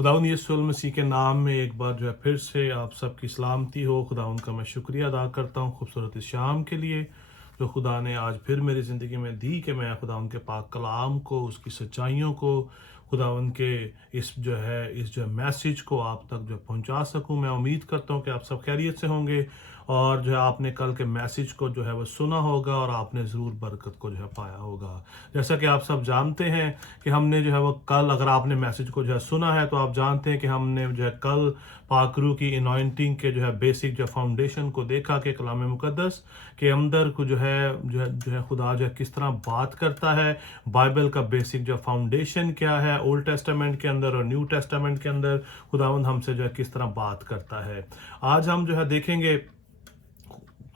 खुदावंद यीशु मसीह के नाम में एक बार जो है फिर से आप सबकी सलामती हो। खुदावंद का मैं शुक्रिया अदा करता हूँ खूबसूरत इस शाम के लिए जो खुदा ने आज फिर मेरी ज़िंदगी में दी कि मैं खुदावंद के पाक कलाम को, उसकी सच्चाइयों को, खुदावंद के इस जो मैसेज को आप तक जो पहुंचा सकूं। मैं उम्मीद करता हूं कि आप सब खैरियत से होंगे और जो है आपने कल के मैसेज को जो है वो सुना होगा और आपने ज़रूर बरकत को जो है पाया होगा। जैसा कि आप सब जानते हैं कि हमने जो है वो कल, अगर आपने मैसेज को जो है सुना है तो आप जानते हैं कि हमने जो है कल पाकरू की इनॉइंटिंग के जो है बेसिक जो फाउंडेशन को देखा कि कलाम मुकद्दस के अंदर को जो है खुदा जो है किस तरह बात करता है। बाइबल का बेसिक जो फाउंडेशन क्या है ओल्ड टेस्टामेंट के अंदर और न्यू टेस्टामेंट के अंदर, खुदावंद हमसे जो है किस तरह बात करता है। आज हम जो है देखेंगे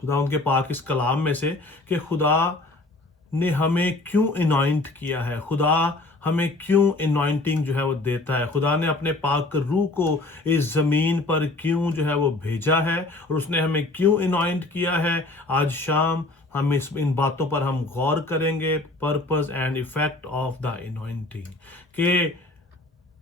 खुदा उनके पाक इस कलाम में से कि खुदा ने हमें क्यों इनॉइंट किया है, खुदा हमें क्यों इनॉइंटिंग जो है वो देता है, खुदा ने अपने पाक रूह को इस ज़मीन पर क्यों जो है वो भेजा है और उसने हमें क्यों इनॉइंट किया है। आज शाम हम इन बातों पर हम गौर करेंगे, purpose and effect of the anointing, के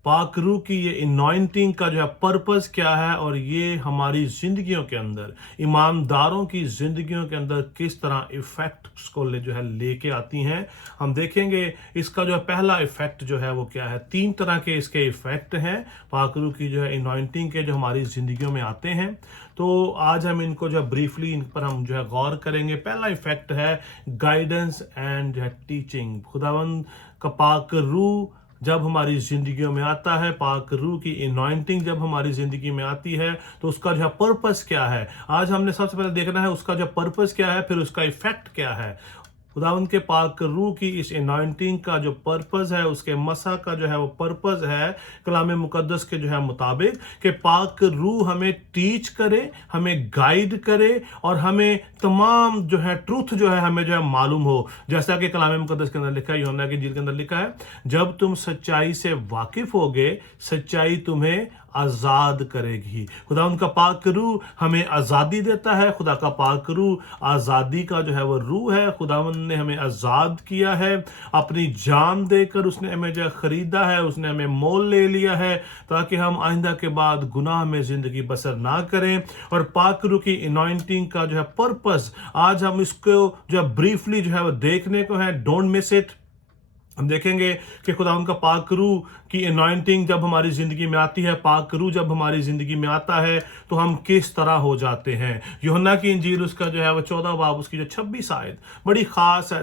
पाक रूह की ये इनॉइंटिंग का जो है पर्पस क्या है और ये हमारी जिंदगियों के अंदर, ईमानदारों की जिंदगियों के अंदर किस तरह इफेक्ट्स को जो है लेके आती हैं। हम देखेंगे इसका जो है पहला इफेक्ट जो है वो क्या है। 3 तरह के इसके इफेक्ट हैं पाक रूह की जो है इनॉइंटिंग के, जो हमारी जिंदगियों में आते हैं। तो आज हम इनको जो है ब्रीफली इन पर हम जो है गौर करेंगे। पहला इफेक्ट है गाइडेंस एंड जो है टीचिंग। खुदावंद का पाक रूह जब हमारी जिंदगियों में आता है, पाक रूह की इनॉइंटिंग जब हमारी जिंदगी में आती है तो उसका जो है पर्पस क्या है। आज हमने सबसे पहले देखना है उसका जो पर्पस क्या है, फिर उसका इफेक्ट क्या है। खुदावंद के पाक रूह की इस इनॉइंटिंग का जो पर्पस है, उसके मसा का जो है वो पर्पस है कलाम मुकद्दस के जो है मुताबिक कि पाक रूह हमें टीच करे, हमें गाइड करे और हमें तमाम जो है ट्रूथ जो है हमें जो है मालूम हो। जैसा कि कलाम मुकद्दस के अंदर लिखा है, यूहन्ना की इंजील के अंदर लिखा है, जब तुम सच्चाई से वाकिफ होगे सच्चाई तुम्हें आजाद करेगी। खुदा उनका पाक रूह हमें आजादी देता है। खुदा का पाक रूह आजादी का जो है वो रूह है। खुदावंद ने हमें आजाद किया है, अपनी जान देकर उसने हमें जो खरीदा है, उसने हमें मोल ले लिया है ताकि हम आइंदा के बाद गुनाह में जिंदगी बसर ना करें। और पाक रूह की इनॉइंटिंग का जो है पर्पस आज हम इसको जो है ब्रीफली जो है वो देखने को है। Don't miss it. हम देखेंगे कि खुदा उनका पाक रूह की इनॉइंटिंग जब हमारी जिंदगी में आती है, पाक रूह जब हमारी जिंदगी में आता है तो हम किस तरह हो जाते हैं। यूहन्ना की इंजील उसका जो है वो 14 बाब उसकी जो 26 आयत बड़ी खास है।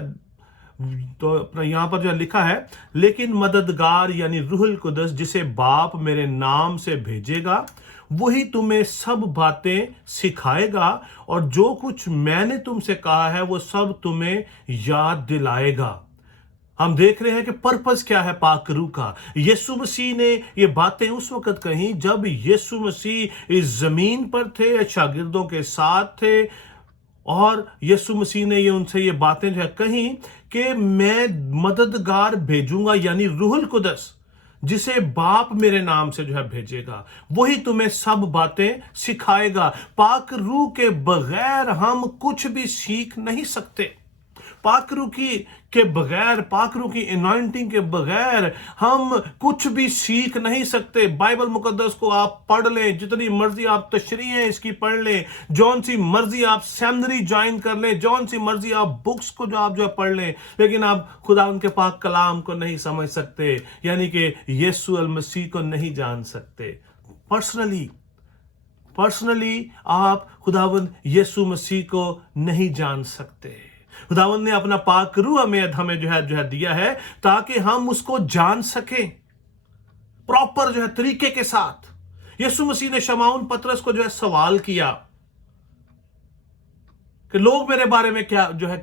तो यहाँ पर जो लिखा है, लेकिन मददगार यानी रूहुल कुदस जिसे बाप मेरे नाम से भेजेगा वही तुम्हें सब बातें सिखाएगा और जो कुछ मैंने तुमसे कहा है वो सब तुम्हें याद दिलाएगा। हम देख रहे हैं कि पर्पस क्या है पाक रूह का। यीशु मसीह ने ये बातें उस वक्त कही जब यीशु मसीह इस जमीन पर थे, शागिर्दों के साथ थे, और यीशु मसीह ने ये उनसे ये बातें जो है कही कि मैं मददगार भेजूंगा यानी रूहुल कुदस जिसे बाप मेरे नाम से जो है भेजेगा, वही तुम्हें सब बातें सिखाएगा। पाक रूह के बगैर हम कुछ भी सीख नहीं सकते। पाक रूह के बगैर, पाक रूह की इनॉइंटिंग के बगैर हम कुछ भी सीख नहीं सकते। बाइबल मुकद्दस को आप पढ़ लें, जितनी मर्जी आप तशरीहें इसकी पढ़ लें, जौन सी मर्जी आप सेमिनरी ज्वाइन कर लें, जौन सी मर्जी आप बुक्स को जो आप जो पढ़ लें, लेकिन आप खुदा उनके पाक कलाम को नहीं समझ सकते, यानी कि यीशु अल मसीह को नहीं जान सकते। पर्सनली आप खुदावंद यीशु मसीह को नहीं जान सकते। खुदावंद ने अपना पाक रूह हमें जो है दिया है ताकि हम उसको जान सकें प्रॉपर जो है तरीके के साथ। यीशु मसीह ने शमौन पतरस को जो है सवाल किया कि लोग मेरे बारे में क्या जो है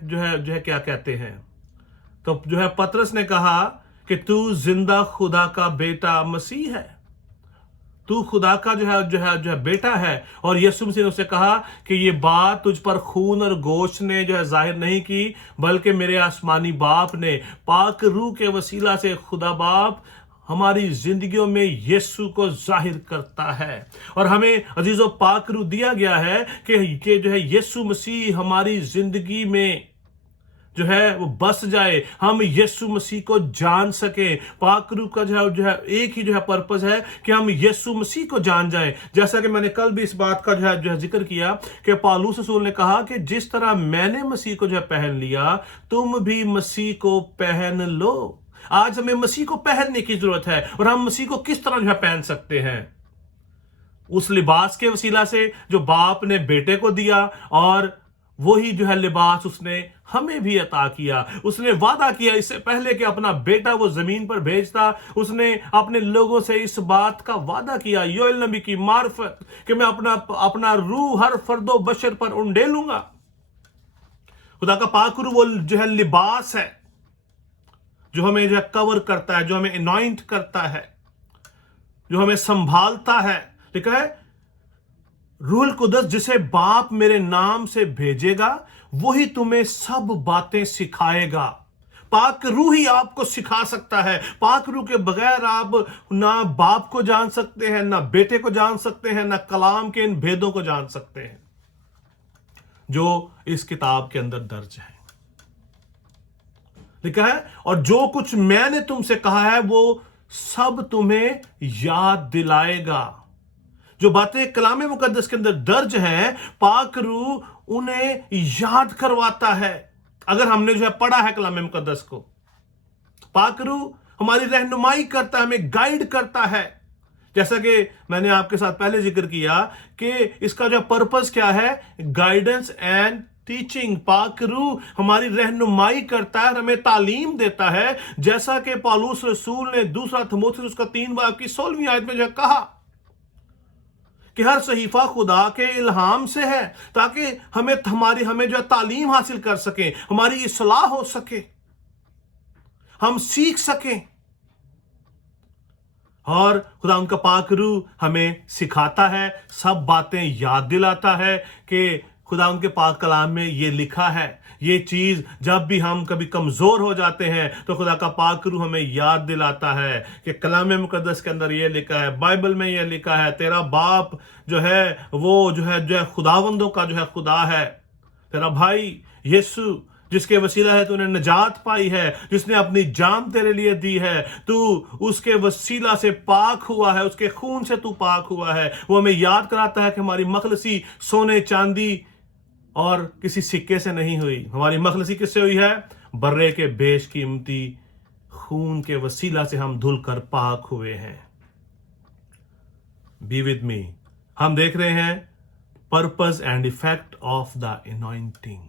क्या कहते हैं। तो जो है पतरस ने कहा कि तू जिंदा खुदा का बेटा मसीह है, तू खुदा का जो है बेटा है। और यीशु मसीह ने उसे कहा कि ये बात तुझ पर खून और गोश्त ने जो है जाहिर नहीं की, बल्कि मेरे आसमानी बाप ने। पाक रूह के वसीला से खुदा बाप हमारी जिंदगियों में यीशु को जाहिर करता है और हमें अजीजों पाक रूह दिया गया है कि जो है यीशु मसीह हमारी जिंदगी में जो है वो बस जाए, हम यीशु मसीह को जान सके। पाक रूह का जो है एक ही जो है पर्पस है कि हम यीशु मसीह को जान जाएं। जैसा कि मैंने कल भी इस बात का जो है जिक्र किया कि पौलुस रसूल ने कहा कि जिस तरह मैंने मसीह को जो है पहन लिया, तुम भी मसीह को पहन लो। आज हमें मसीह को पहनने की जरूरत है। और हम मसीह को किस तरह जो है पहन सकते हैं? उस लिबास के वसीला से जो बाप ने बेटे को दिया, और वही जो है लिबास उसने हमें भी अता किया। उसने वादा किया इससे पहले कि अपना बेटा वो जमीन पर भेजता, उसने अपने लोगों से इस बात का वादा किया योएल नबी की मार्फत कि मैं अपना रूह हर फर्दो बशर पर उंडेलूंगा। खुदा का पाक रूह वो जो है लिबास है जो हमें जो है कवर करता है, जो हमें अनॉइंट करता है, जो हमें संभालता है। लिखा है रूहुल कुदस जिसे बाप मेरे नाम से भेजेगा वही तुम्हें सब बातें सिखाएगा। पाक रूह ही आपको सिखा सकता है। पाक रूह के बगैर आप ना बाप को जान सकते हैं, ना बेटे को जान सकते हैं, ना कलाम के इन भेदों को जान सकते हैं जो इस किताब के अंदर दर्ज है। लिखा है और जो कुछ मैंने तुमसे कहा है वो सब तुम्हें याद दिलाएगा। जो बातें कलाम मुकद्दस के अंदर दर्ज हैं, पाक रूह उन्हें याद करवाता है। अगर हमने जो है पढ़ा है कलाम मुकद्दस को, पाक रूह हमारी रहनुमाई करता है, हमें गाइड करता है। जैसा कि मैंने आपके साथ पहले जिक्र किया कि इसका जो पर्पस क्या है, गाइडेंस एंड टीचिंग। पाक रूह हमारी रहनुमाई करता है, हमें तालीम देता है। जैसा कि पौलुस रसूल ने 2 थिमोथेयुस उसका 3 बाब की 16वीं आयत में जो कहा कि हर सहीफा खुदा के इल्हाम से है ताकि हमें जो तालीम हासिल कर सके, हमारी इस्लाह हो सके, हम सीख सकें। और खुदा उनका पाक रूह हमें सिखाता है, सब बातें याद दिलाता है कि खुदा उनके पाक कलाम में ये लिखा है। ये चीज जब भी हम कभी कमजोर हो जाते हैं तो खुदा का पाक रूह हमें याद दिलाता है कि कलाम मुकद्दस के अंदर ये लिखा है, बाइबल में ये लिखा है, तेरा बाप जो है वो जो है खुदावंदों का जो है खुदा है। तेरा भाई यीशु जिसके वसीला है तूने निजात पाई है, जिसने अपनी जान तेरे लिए दी है, तू उसके वसीला से पाक हुआ है, उसके खून से तू पाक हुआ है। वो हमें याद कराता है कि हमारी मखलसी सोने चांदी और किसी सिक्के से नहीं हुई। हमारी मखलसी किससे हुई है? बर्रे के बेशकीमती खून के वसीला से हम धुल कर पाक हुए हैं। बी विद मी। हम देख रहे हैं purpose and effect of the anointing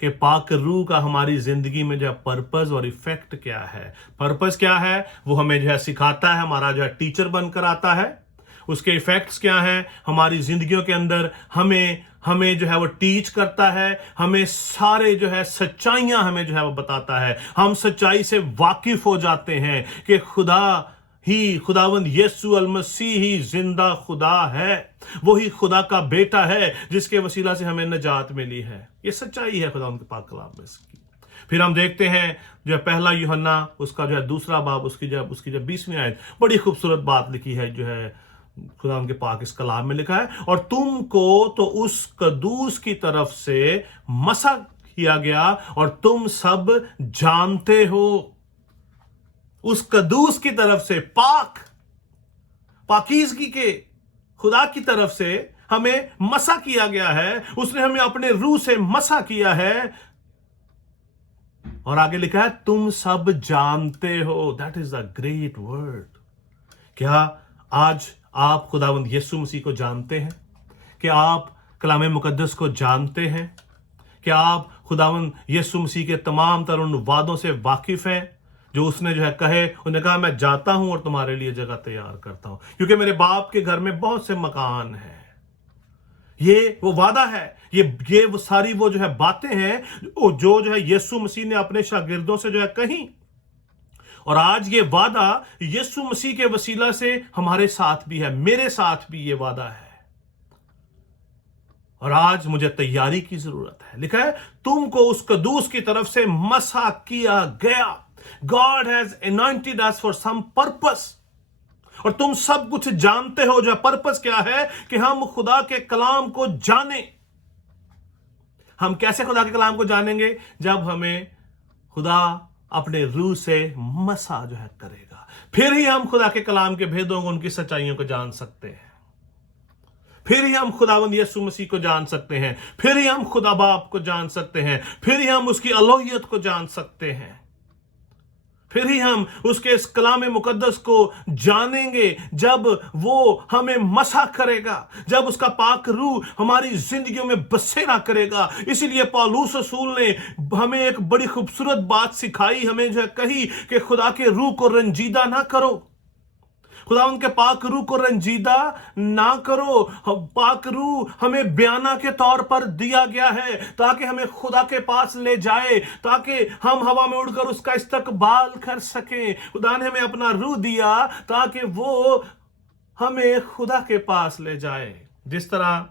कि पाक रूह का हमारी जिंदगी में जो है पर्पस और इफेक्ट क्या है। पर्पस क्या है? वो हमें जो है सिखाता है, हमारा जो है टीचर बनकर आता है। उसके इफेक्ट्स क्या हैं? हमारी जिंदगियों के अंदर हमें जो है वो टीच करता है, हमें सारे जो है सच्चाइयां हमें जो है वो बताता है। हम सच्चाई से वाकिफ हो जाते हैं कि खुदावंद यीशु अल मसीह ही जिंदा खुदा है, वही खुदा का बेटा है जिसके वसीला से हमें निजात मिली है। ये सच्चाई है खुदा उनके पाक कलाम में इसकी। फिर हम देखते हैं जो पहला यूहन्ना उसका जो है 2 बाब उसकी जब 20वीं आयत, बड़ी खूबसूरत बात लिखी है जो है खुदा उनके पाक इस कलाम में लिखा है, और तुमको तो उस कदूस की तरफ से मसा किया गया और तुम सब जानते हो। उस कदूस की तरफ से, पाकीज़गी के खुदा की तरफ से हमें मसा किया गया है। उसने हमें अपने रूह से मसा किया है। और आगे लिखा है तुम सब जानते हो। That is the great word. क्या आज आप खुदावंद यीशु मसीह को जानते हैं? क्या आप कलाम मुकद्दस को जानते हैं? क्या आप खुदावंद यीशु मसीह के तमाम तरह उन वादों से वाकिफ हैं जो उसने जो है कहे? उन्होंने कहा मैं जाता हूं और तुम्हारे लिए जगह तैयार करता हूं, क्योंकि मेरे बाप के घर में बहुत से मकान हैं। ये वो वादा है, ये वो सारी वो जो है बातें हैं जो है यीशु मसीह ने अपने शागिर्दों से जो है कही। और आज ये वादा यीशु मसीह के वसीला से हमारे साथ भी है, मेरे साथ भी ये वादा है। और आज मुझे तैयारी की जरूरत है। लिखा है तुमको उस कदूस की तरफ से मसा किया गया। God has anointed us for some purpose। और तुम सब कुछ जानते हो। जो पर्पस क्या है कि हम खुदा के कलाम को जाने। हम कैसे खुदा के कलाम को जानेंगे? जब हमें खुदा अपने रूह से मसा जो है करेगा। फिर ही हम खुदा के कलाम के भेदों को, उनकी सच्चाइयों को जान सकते हैं। फिर ही हम खुदावंद यीशु मसीह को जान सकते हैं। फिर ही हम खुदा बाप को जान सकते हैं। फिर ही हम उसकी अलौहियत को जान सकते हैं। फिर ही हम उसके इस कलाम मुकद्दस को जानेंगे जब वो हमें मसा करेगा, जब उसका पाक रूह हमारी जिंदगियों में बसेरा करेगा। इसीलिए पौलुस रसूल ने हमें एक बड़ी खूबसूरत बात सिखाई, हमें जो कही कि खुदा के रूह को रंजीदा ना करो, खुदा उनके पाक रूह को रंजीदा ना करो। पाक रूह हमें बयाना के तौर पर दिया गया है ताकि हमें खुदा के पास ले जाए, ताकि हम हवा में उड़कर उसका इस्तकबाल कर सकें। खुदा ने हमें अपना रूह दिया ताकि वो हमें खुदा के पास ले जाए। जिस तरह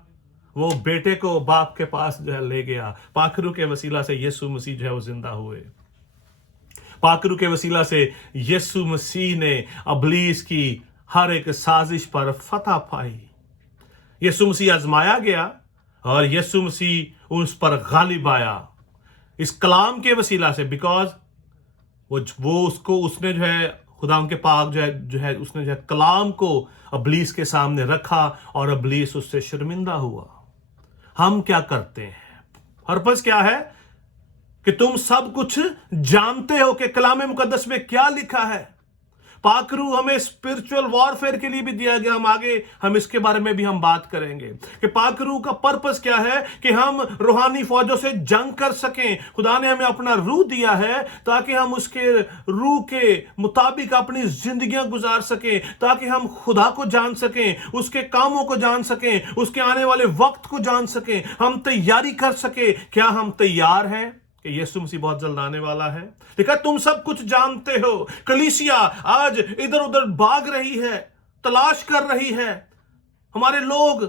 वो बेटे को बाप के पास जो है ले गया, पाक रूह के वसीला से यीशु मसीह जो है वो जिंदा हुए। पाक रूह के वसीला से यीशु मसीह ने इब्लीस की हर एक साजिश पर फतह पाई। यीशु मसीह आजमाया गया और यीशु मसीह उस पर गालिब आया इस कलाम के वसीला से। बिकॉज उसने जो है खुदा उनके पाक उसने जो है कलाम को इब्लीस के सामने रखा और इब्लीस उससे शर्मिंदा हुआ। हम क्या करते हैं? पर्पस क्या है कि तुम सब कुछ जानते हो कि कलाम मुकद्दस में क्या लिखा है। पाक रूह हमें स्पिरिचुअल वॉरफेयर के लिए भी दिया गया। हम इसके बारे में भी हम बात करेंगे कि पाक रूह का पर्पस क्या है, कि हम रूहानी फौजों से जंग कर सकें। खुदा ने हमें अपना रूह दिया है ताकि हम उसके रूह के मुताबिक अपनी जिंदगियां गुजार सकें, ताकि हम खुदा को जान सकें, उसके कामों को जान सकें, उसके आने वाले वक्त को जान सकें, हम तैयारी कर सकें। क्या हम तैयार हैं कि यीशु मसीह बहुत जल्द आने वाला है? देखा, तुम सब कुछ जानते हो। कलीसिया आज इधर उधर भाग रही है, तलाश कर रही है। हमारे लोग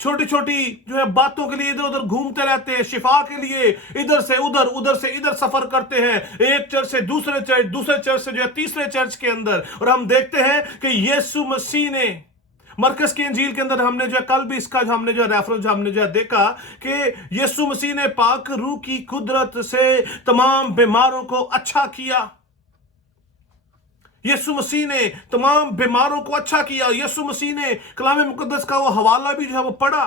छोटी छोटी जो है बातों के लिए इधर उधर घूमते रहते हैं, शिफा के लिए इधर से उधर, उधर से इधर सफर करते हैं, एक चर्च से दूसरे चर्च, दूसरे चर्च से जो है तीसरे चर्च के अंदर। और हम देखते हैं कि यीशु मसीह ने मरकस की इंजील के अंदर हमने जो कल भी इसका हमने जो रेफरेंस हमने जो देखा कि यीशु मसीह ने पाक रूह की कुदरत से तमाम बीमारों को अच्छा किया। यीशु मसीह ने तमाम बीमारों को अच्छा किया। यीशु मसीह ने कलाम मुकद्दस का वो हवाला भी जो है वो पढ़ा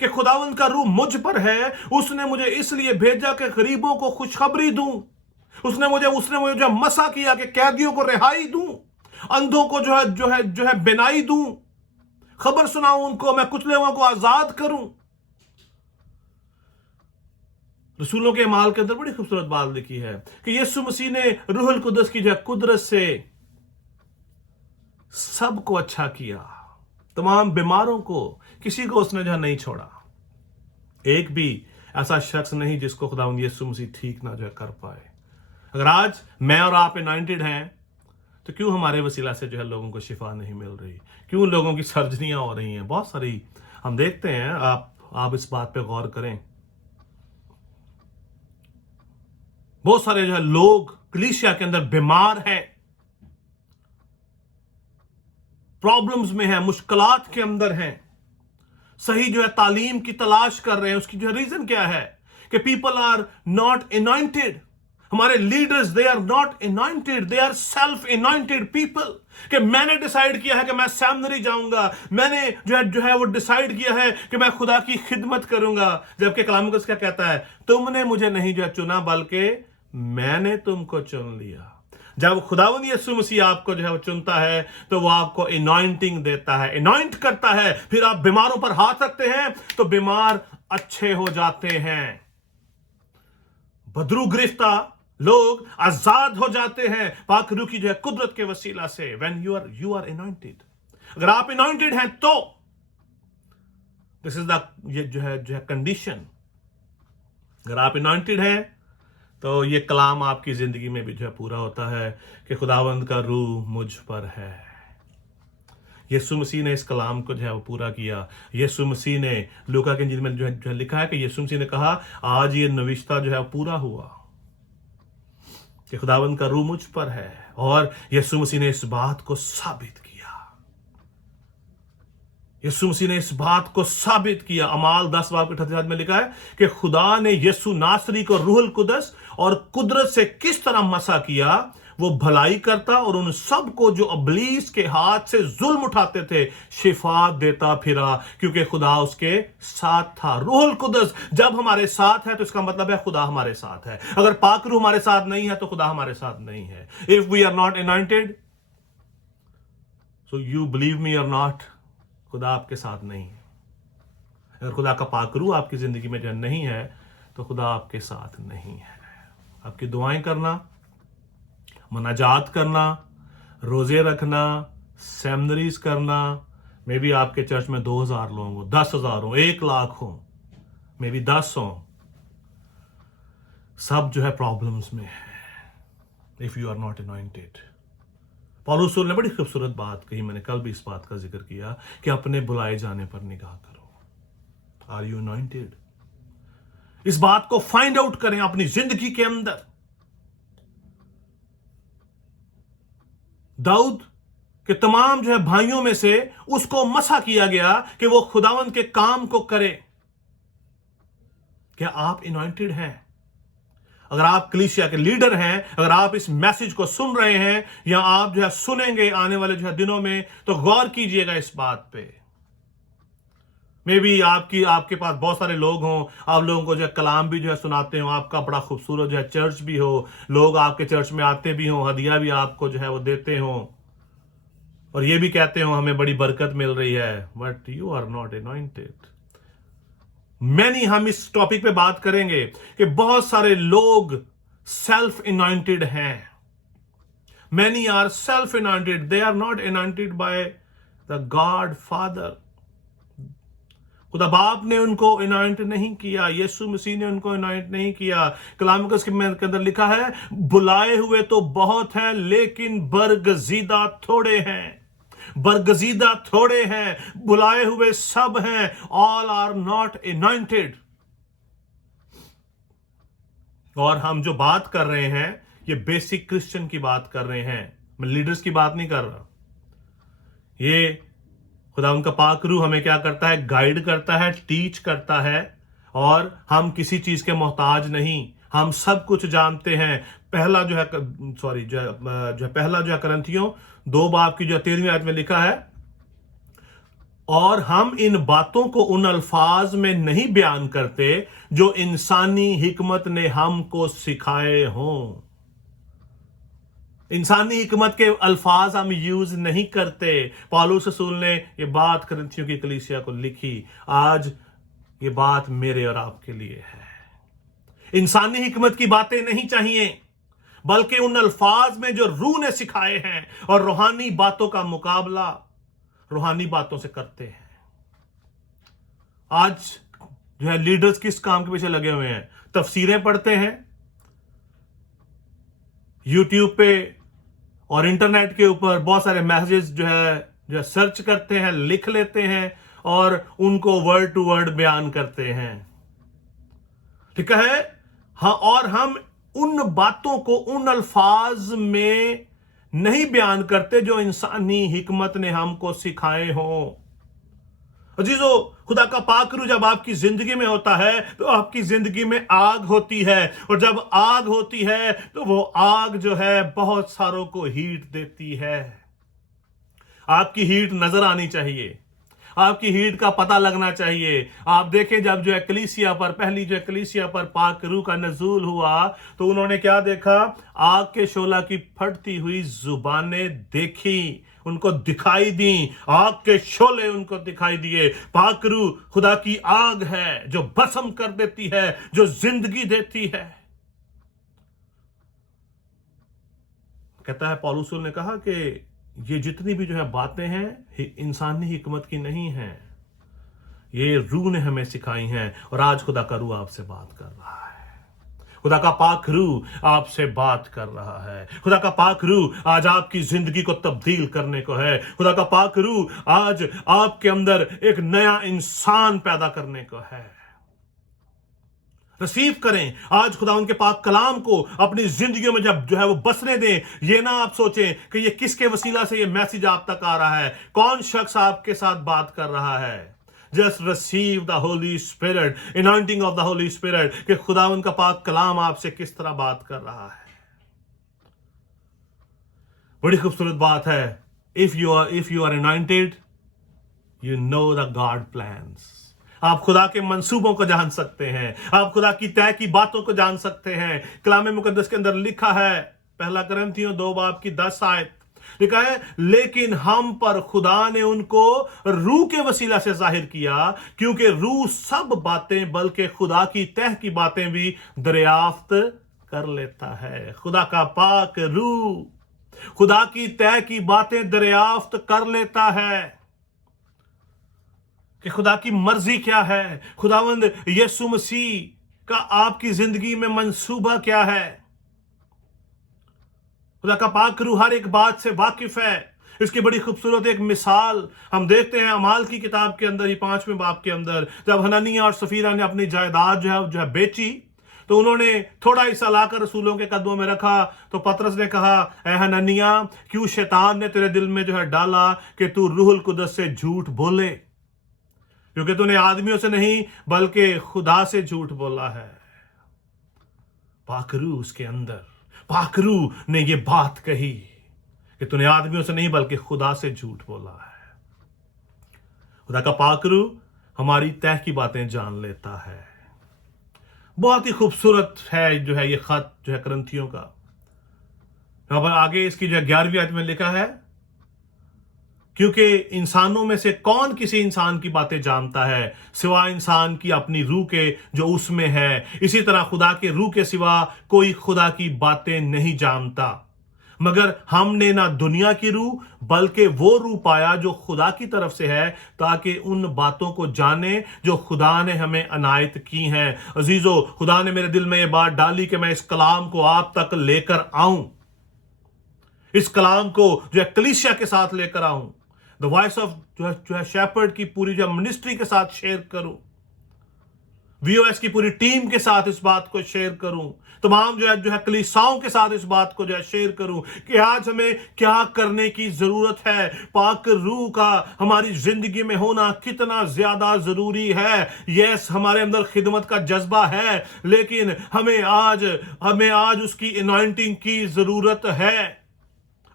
कि खुदावंद का रूह मुझ पर है, उसने मुझे इसलिए भेजा कि गरीबों को खुशखबरी दूं। उसने मुझे जो मसा किया कि कैदियों को रिहाई दूं, अंधों को जो है बिनाई दूं, खबर सुनाऊं उनको, मैं कुछ लोगों को आजाद करूं। रसूलों के माल के अंदर बड़ी खूबसूरत बात लिखी है कि यीशु मसीह ने रूहुल कुदस की जो कुदरत से सबको अच्छा किया, तमाम बीमारों को, किसी को उसने जो नहीं छोड़ा। एक भी ऐसा शख्स नहीं जिसको खुदावंद यीशु मसीह ठीक ना जो कर पाए। अगर आज मैं और आप अनॉइंटेड हैं तो क्यों हमारे वसीला से जो है लोगों को शिफा नहीं मिल रही? क्यों लोगों की सर्जरियां हो रही हैं? बहुत सारी हम देखते हैं। आप इस बात पे गौर करें। बहुत सारे जो है लोग कलीसिया के अंदर बीमार हैं, प्रॉब्लम्स में हैं, मुश्किलात के अंदर हैं, सही जो है तालीम की तलाश कर रहे हैं। उसकी जो रीजन क्या है कि पीपल आर नॉट अनॉइंटेड। हमारे leaders they are not anointed, they are self anointed people. कि मैंने डिसाइड किया है कि मैं सेमिनरी जाऊंगा, मैंने जो है वो डिसाइड किया है कि मैं खुदा की खिदमत करूंगा। जबकि कलाम मुकद्दस क्या कहता है? तुमने मुझे नहीं जो चुना बल्कि मैंने तुमको चुन लिया। जब खुदावंद यीशु मसीह आपको जो है वो चुनता है तो वो आपको अनॉइंटिंग देता है, अनॉइंट करता है। फिर आप बीमारों पर हाथ रखते हैं तो बीमार अच्छे हो जाते हैं, बदरू गिरफ्ता लोग आजाद हो जाते हैं पाक रूह की जो है कुदरत के वसीला से। व्हेन यू आर अनॉइंटेड, अगर आप अनॉइंटेड हैं तो दिस इज द ये जो है कंडीशन। अगर आप अनॉइंटेड हैं तो ये कलाम आपकी जिंदगी में भी जो है पूरा होता है कि खुदावंद का रूह मुझ पर है। यीशु मसीह ने इस कलाम को जो है वो पूरा किया। यीशु मसीह ने लूका के इंजील में जो है लिखा है कि यीशु मसीह ने कहा आज ये नविश्ता जो है पूरा हुआ कि खुदावंद का रूह मुझ पर है। और यीशु मसीह ने इस बात को साबित किया। यीशु मसीह ने इस बात को साबित किया। अमाल 10 बाब के 38 में लिखा है कि खुदा ने यीशु नासरी को रूहुल कुदस और कुदरत से किस तरह मसा किया, वो भलाई करता और उन सब को जो अबलीस के हाथ से जुल्म उठाते थे शिफा देता फिरा, क्योंकि खुदा उसके साथ था। रूहुल कुदस जब हमारे साथ है तो इसका मतलब है खुदा हमारे साथ है। अगर पाक रूह हमारे साथ नहीं है तो खुदा हमारे साथ नहीं है। If we are not anointed, so you believe me और नॉट, खुदा आपके साथ नहीं है। अगर खुदा का पाक रूह आपकी जिंदगी में जब नहीं है तो खुदा आपके साथ नहीं है। आपकी दुआएं करना, मनाजात करना, रोजे रखना, सेमिनरीज करना, मे भी आपके चर्च में 2000 लोग हो, 10,000 हो, 1,00,000 हो, मे भी 10 हो, सब जो है प्रॉब्लम्स में है if you are not anointed. पौलुस ने बड़ी खूबसूरत बात कही, मैंने कल भी इस बात का जिक्र किया कि अपने बुलाए जाने पर निगाह करो। Are you anointed? इस बात को फाइंड आउट करें अपनी जिंदगी के अंदर। दाऊद के तमाम जो है भाइयों में से उसको मसा किया गया कि वो खुदावंद के काम को करे। क्या आप अनॉइंटेड हैं? अगर आप कलीसिया के लीडर हैं, अगर आप इस मैसेज को सुन रहे हैं या आप जो है सुनेंगे आने वाले जो है दिनों में, तो गौर कीजिएगा इस बात पे। मे भी आपके पास बहुत सारे लोग हों, आप लोगों को जो है कलाम भी जो है सुनाते हो, आपका बड़ा खूबसूरत जो है चर्च भी हो, लोग आपके चर्च में आते भी हों, हदिया भी आपको जो है वो देते हों और ये भी कहते हो हमें बड़ी बरकत मिल रही है, but you are not anointed. हम इस टॉपिक पे बात करेंगे कि बहुत सारे लोग सेल्फ अनॉइंटेड हैं। Many are self anointed, they are not anointed by the God father. खुदा बाप ने उनको अनॉइंट नहीं किया, यीशु मसीह ने उनको अनॉइंट नहीं किया। कलाम के अंदर लिखा है, बुलाए हुए तो बहुत हैं लेकिन बरगजीदा थोड़े हैं। बरगजीदा थोड़े हैं, बुलाए हुए सब हैं, ऑल आर नॉट अनॉइंटेड। और हम जो बात कर रहे हैं ये बेसिक क्रिश्चियन की बात कर रहे हैं, मैं लीडर्स की बात नहीं कर रहा। ये खुदा उनका पाक रूह हमें क्या करता है? गाइड करता है, टीच करता है, और हम किसी चीज के मोहताज नहीं, हम सब कुछ जानते हैं। पहला जो है करंथियों 2 बाब की जो 13वीं आयत में लिखा है, और हम इन बातों को उन अल्फाज में नहीं बयान करते जो इंसानी हिकमत ने हमको सिखाए हों। इंसानी हिकमत के अल्फाज हम यूज नहीं करते। पौलुस रसूल ने ये बात करंथियों की कलीसिया को लिखी। आज ये बात मेरे और आपके लिए है। इंसानी हिकमत की बातें नहीं चाहिए, बल्कि उन अल्फाज में जो रूह ने सिखाए हैं, और रूहानी बातों का मुकाबला रूहानी बातों से करते हैं। आज जो है लीडर्स किस काम के पीछे लगे हुए हैं? तफसीरें पढ़ते हैं यूट्यूब पे और इंटरनेट के ऊपर, बहुत सारे मैसेजेस जो है सर्च करते हैं, लिख लेते हैं और उनको वर्ड टू वर्ड बयान करते हैं। ठीक है? हाँ, और हम उन बातों को उन अल्फाज में नहीं बयान करते जो इंसानी हिकमत ने हमको सिखाए हों। अजीजों, खुदा का पाक रूह जब आपकी जिंदगी में होता है तो आपकी जिंदगी में आग होती है, और जब आग होती है तो वो आग जो है बहुत सारों को हीट देती है। आपकी हीट नजर आनी चाहिए, आपकी हीट का पता लगना चाहिए। आप देखें, जब जो है कलीसिया पर पहली जो है कलीसिया पर पाक रूह का नजूल हुआ तो उन्होंने क्या देखा? आग के शोला की फटती हुई जुबानें देखी, उनको दिखाई दी, आग के शोले उनको दिखाई दिए। पाक रूह खुदा की आग है जो भस्म कर देती है, जो जिंदगी देती है। कहता है पौलुस ने कहा कि ये जितनी भी जो है बातें हैं इंसानी हिकमत की नहीं हैं, ये रूह ने हमें सिखाई हैं। और आज खुदा का रूह आपसे बात कर रहा है, खुदा का पाक रूह आपसे बात कर रहा है। खुदा का पाक रूह आज आपकी जिंदगी को तब्दील करने को है। खुदा का पाक रूह आज आपके अंदर एक नया इंसान पैदा करने को है। रिसीव करें। आज खुदा उनके पाक कलाम को अपनी जिंदगियों में जब वो बसने दें, ये ना आप सोचें कि ये किसके वसीला से ये मैसेज आप तक आ रहा है, कौन शख्स आपके साथ बात कर रहा है। Just receive the Holy spirit, anointing of the Holy spirit, कि खुदा उनका पाक कलाम आपसे किस तरह बात कर रहा है। बड़ी खूबसूरत बात है। If you are anointed, you know the God plans. आप खुदा के मंसूबों को जान सकते हैं, आप खुदा की तय की बातों को जान सकते हैं। कलाम मुकद्दस के अंदर लिखा है, पहला कुरिन्थियों 2:10 लिखा है, लेकिन हम पर खुदा ने उनको रूह के वसीला से जाहिर किया, क्योंकि रूह सब बातें बल्कि खुदा की तह की बातें भी दरियाफ्त कर लेता है। खुदा का पाक रूह खुदा की तय की बातें दरियाफ्त कर लेता है कि खुदा की मर्जी क्या है, खुदावंद यीशु मसीह का आपकी जिंदगी में मंसूबा क्या है। खुदा का पाक रूह हर एक बात से वाकिफ है। इसकी बड़ी खूबसूरत एक मिसाल हम देखते हैं अमाल की किताब के अंदर ही 5वें बाब के अंदर, जब हननिया और सफीरा ने अपनी जायदाद जो है बेची, तो उन्होंने थोड़ा हिस्सा लाकर रसूलों के कदमों में रखा। तो पतरस ने कहा, ए हननिया, क्यों शैतान ने तेरे दिल में जो है डाला कि तू रूहुल कुदस से झूठ बोले, क्योंकि तूने आदमियों से नहीं बल्कि खुदा से झूठ बोला है। पाकरू उसके अंदर, पाकरू ने ये बात कही कि तूने आदमियों से नहीं बल्कि खुदा से झूठ बोला है। खुदा का पाकरू हमारी तह की बातें जान लेता है। बहुत ही खूबसूरत है जो है ये खत जो है कुरिन्थियों का। यहां पर आगे इसकी जो 11वीं आयत में लिखा है, क्योंकि इंसानों में से कौन किसी इंसान की बातें जानता है सिवाय इंसान की अपनी रूह के जो उसमें है। इसी तरह खुदा के रूह के सिवा कोई खुदा की बातें नहीं जानता। मगर हमने ना दुनिया की रूह बल्कि वो रूह पाया जो खुदा की तरफ से है, ताकि उन बातों को जाने जो खुदा ने हमें अनायत की हैं। अजीजों, खुदा ने मेरे दिल में ये बात डाली कि मैं इस कलाम को आप तक लेकर आऊं, इस कलाम को जो है कलीसिया के साथ लेकर आऊं, द वॉइस ऑफ जो है शेपर्ड की पूरी जो मिनिस्ट्री के साथ शेयर करूं, वीओएस की पूरी टीम के साथ इस बात को शेयर करूं, तमाम जो है कलीसियाओं के साथ इस बात को जो है शेयर करूं कि आज हमें क्या करने की जरूरत है। पाक रूह का हमारी जिंदगी में होना कितना ज्यादा जरूरी है। यस, हमारे अंदर खिदमत का जज्बा है, लेकिन हमें आज उसकी अनॉइंटिंग की जरूरत है।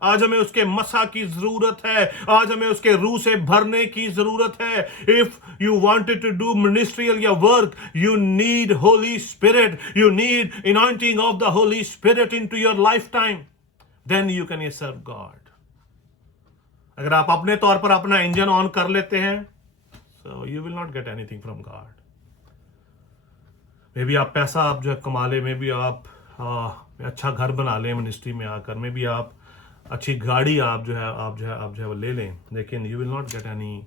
आज हमें उसके मसा की जरूरत है। आज हमें उसके रूह से भरने की जरूरत है। If you wanted to do ministerial या work, you need Holy Spirit, you need anointing of the Holy Spirit into your life time, then you can serve God. अगर आप अपने तौर पर अपना इंजन ऑन कर लेते हैं, so you will not get anything from God. May be आप पैसा आप जो है कमा ले, मे बी आप अच्छा घर बना लें मिनिस्ट्री में आकर, मे बी आप अच्छी गाड़ी आप जो है वो ले लें, लेकिन you will not get any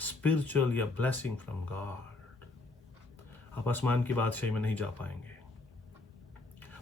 spiritual या ब्लेसिंग फ्रॉम गॉड। आप आसमान की बादशाही में नहीं जा पाएंगे।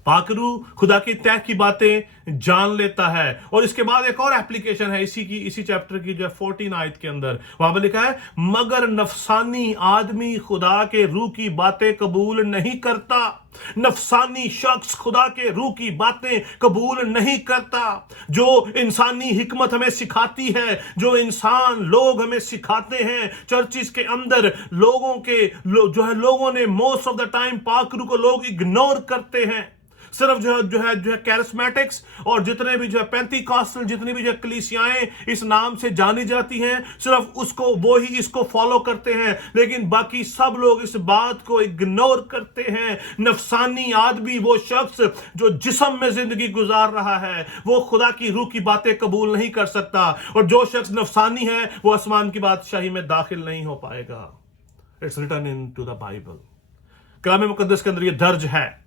पाकरू खुदा की तय की बातें जान लेता है। और इसके बाद एक और एप्लीकेशन है इसी चैप्टर की जो है 14 आयत के अंदर, वहां पर लिखा है, मगर नफसानी आदमी खुदा के रूह की बातें कबूल नहीं करता। नफसानी शख्स खुदा के रूह की बातें कबूल नहीं करता। जो इंसानी हिकमत हमें सिखाती है, जो इंसान लोग हमें सिखाते हैं चर्चिस के अंदर, लोगों ने मोस्ट ऑफ द टाइम पाकरू को लोग इग्नोर करते हैं। सिर्फ जो है कैरिस्मेटिक्स और जितने भी जो है पेंटिकॉस्टल, जितनी भी जो कलीसियाएं इस नाम से जानी जाती हैं, सिर्फ वो ही इसको फॉलो करते हैं, लेकिन बाकी सब लोग इस बात को इग्नोर करते हैं। नफसानी आदमी वो शख्स जो जिस्म में जिंदगी गुजार रहा है, वो खुदा की रूह की बातें कबूल नहीं कर सकता। और जो शख्स नफसानी है वो आसमान की बादशाही में दाखिल नहीं हो पाएगा। It's written in to the Bible. कलाम मुकद्दस के अंदर ये दर्ज है,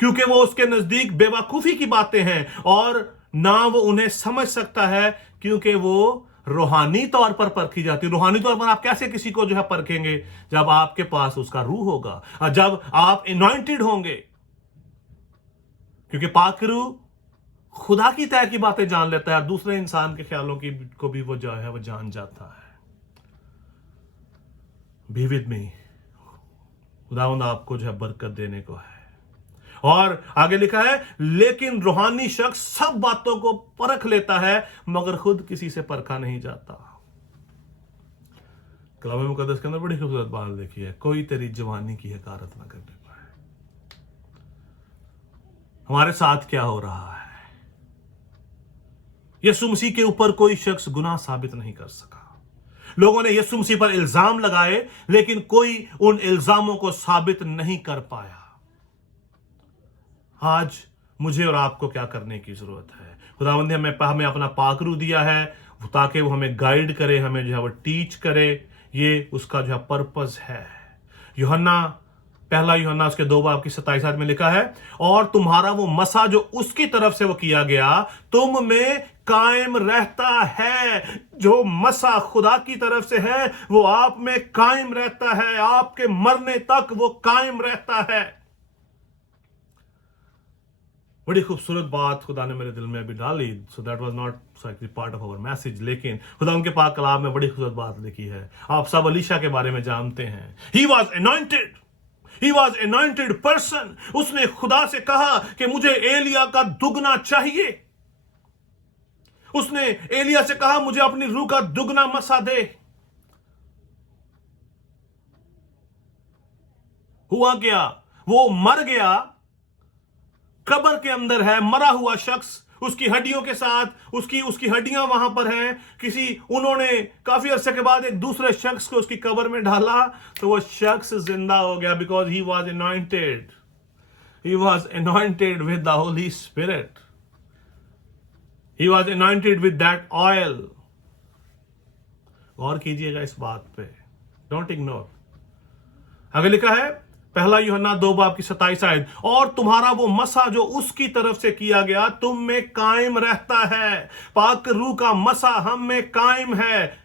क्योंकि वो उसके नजदीक बेवकूफी की बातें हैं और ना वो उन्हें समझ सकता है, क्योंकि वो रूहानी तौर पर परखी जाती है। रूहानी तौर पर आप कैसे किसी को जो है परखेंगे? जब आपके पास उसका रूह होगा और जब आप अनॉइंटेड होंगे, क्योंकि पाक रूह खुदा की तय की बातें जान लेता है, दूसरे इंसान के ख्यालों की को भी वो जो है वो जान जाता है। बी विद मी। खुदावंद आपको जो है बरकत देने को है। और आगे लिखा है, लेकिन रूहानी शख्स सब बातों को परख लेता है मगर खुद किसी से परखा नहीं जाता। कलाम मुकद्दस के अंदर बड़ी खूबसूरत बात देखी है, कोई तेरी जवानी की हकारत ना करने पाए। हमारे साथ क्या हो रहा है? यीशु मसीह के ऊपर कोई शख्स गुनाह साबित नहीं कर सका। लोगों ने यीशु मसीह पर इल्जाम लगाए लेकिन कोई उन इल्जामों को साबित नहीं कर पाया। आज मुझे और आपको क्या करने की जरूरत है? खुदावंद ने हमें अपना पाकरू दिया है ताकि वो हमें गाइड करे, हमें जो है वो टीच करे। ये उसका जो है पर्पस है। पहला यूहन्ना उसके 2:27 में लिखा है, और तुम्हारा वो मसा जो उसकी तरफ से वो किया गया तुम में कायम रहता है। जो मसा खुदा की तरफ से है वो आप में कायम रहता है, आपके मरने तक वो कायम रहता है। बड़ी खूबसूरत बात खुदा ने मेरे दिल में अभी डाली। So that was not part of our message, लेकिन खुदा उनके पाक कलाम में बड़ी खूबसूरत बात लिखी है। आप सब अलीशा के बारे में जानते हैं। He was anointed person. उसने खुदा से कहा कि मुझे एलिया का दुगना चाहिए। उसने एलिया से कहा मुझे अपनी रूह का दुगना मसा दे। हुआ क्या? वो मर गया, कब्र के अंदर है, मरा हुआ शख्स, उसकी हड्डियों के साथ उसकी हड्डियां वहां पर हैं। उन्होंने काफी अरसे के बाद एक दूसरे शख्स को उसकी कब्र में डाला तो वो शख्स जिंदा हो गया। Because he was anointed with the Holy Spirit. He was anointed with that oil. गौर कीजिएगा इस बात पे, डोंट इग्नोर। आगे लिखा है पहला यूहन्ना 2:27, और तुम्हारा वो मसा जो उसकी तरफ से किया गया तुम में कायम रहता है। पाक रूह का मसा हम में कायम है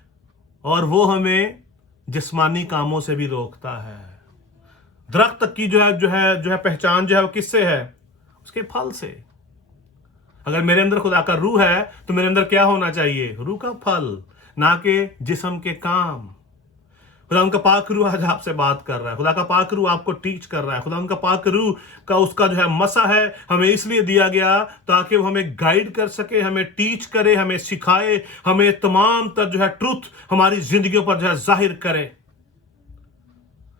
और वो हमें जिस्मानी कामों से भी रोकता है। दरख्त की जो है पहचान जो है वो किससे है? उसके फल से। अगर मेरे अंदर खुदा का रूह है तो मेरे अंदर क्या होना चाहिए? रूह का फल, ना कि जिस्म के काम। खुदा उनका पाक रूह आज आपसे बात कर रहा है। खुदा का पाक रूह आपको टीच कर रहा है। खुदा उनका पाक रूह का उसका जो है मसा है हमें इसलिए दिया गया ताकि वो हमें गाइड कर सके, हमें टीच करे, हमें सिखाए, हमें तमाम तर जो है ट्रुथ हमारी जिंदगियों पर जो है जाहिर करे।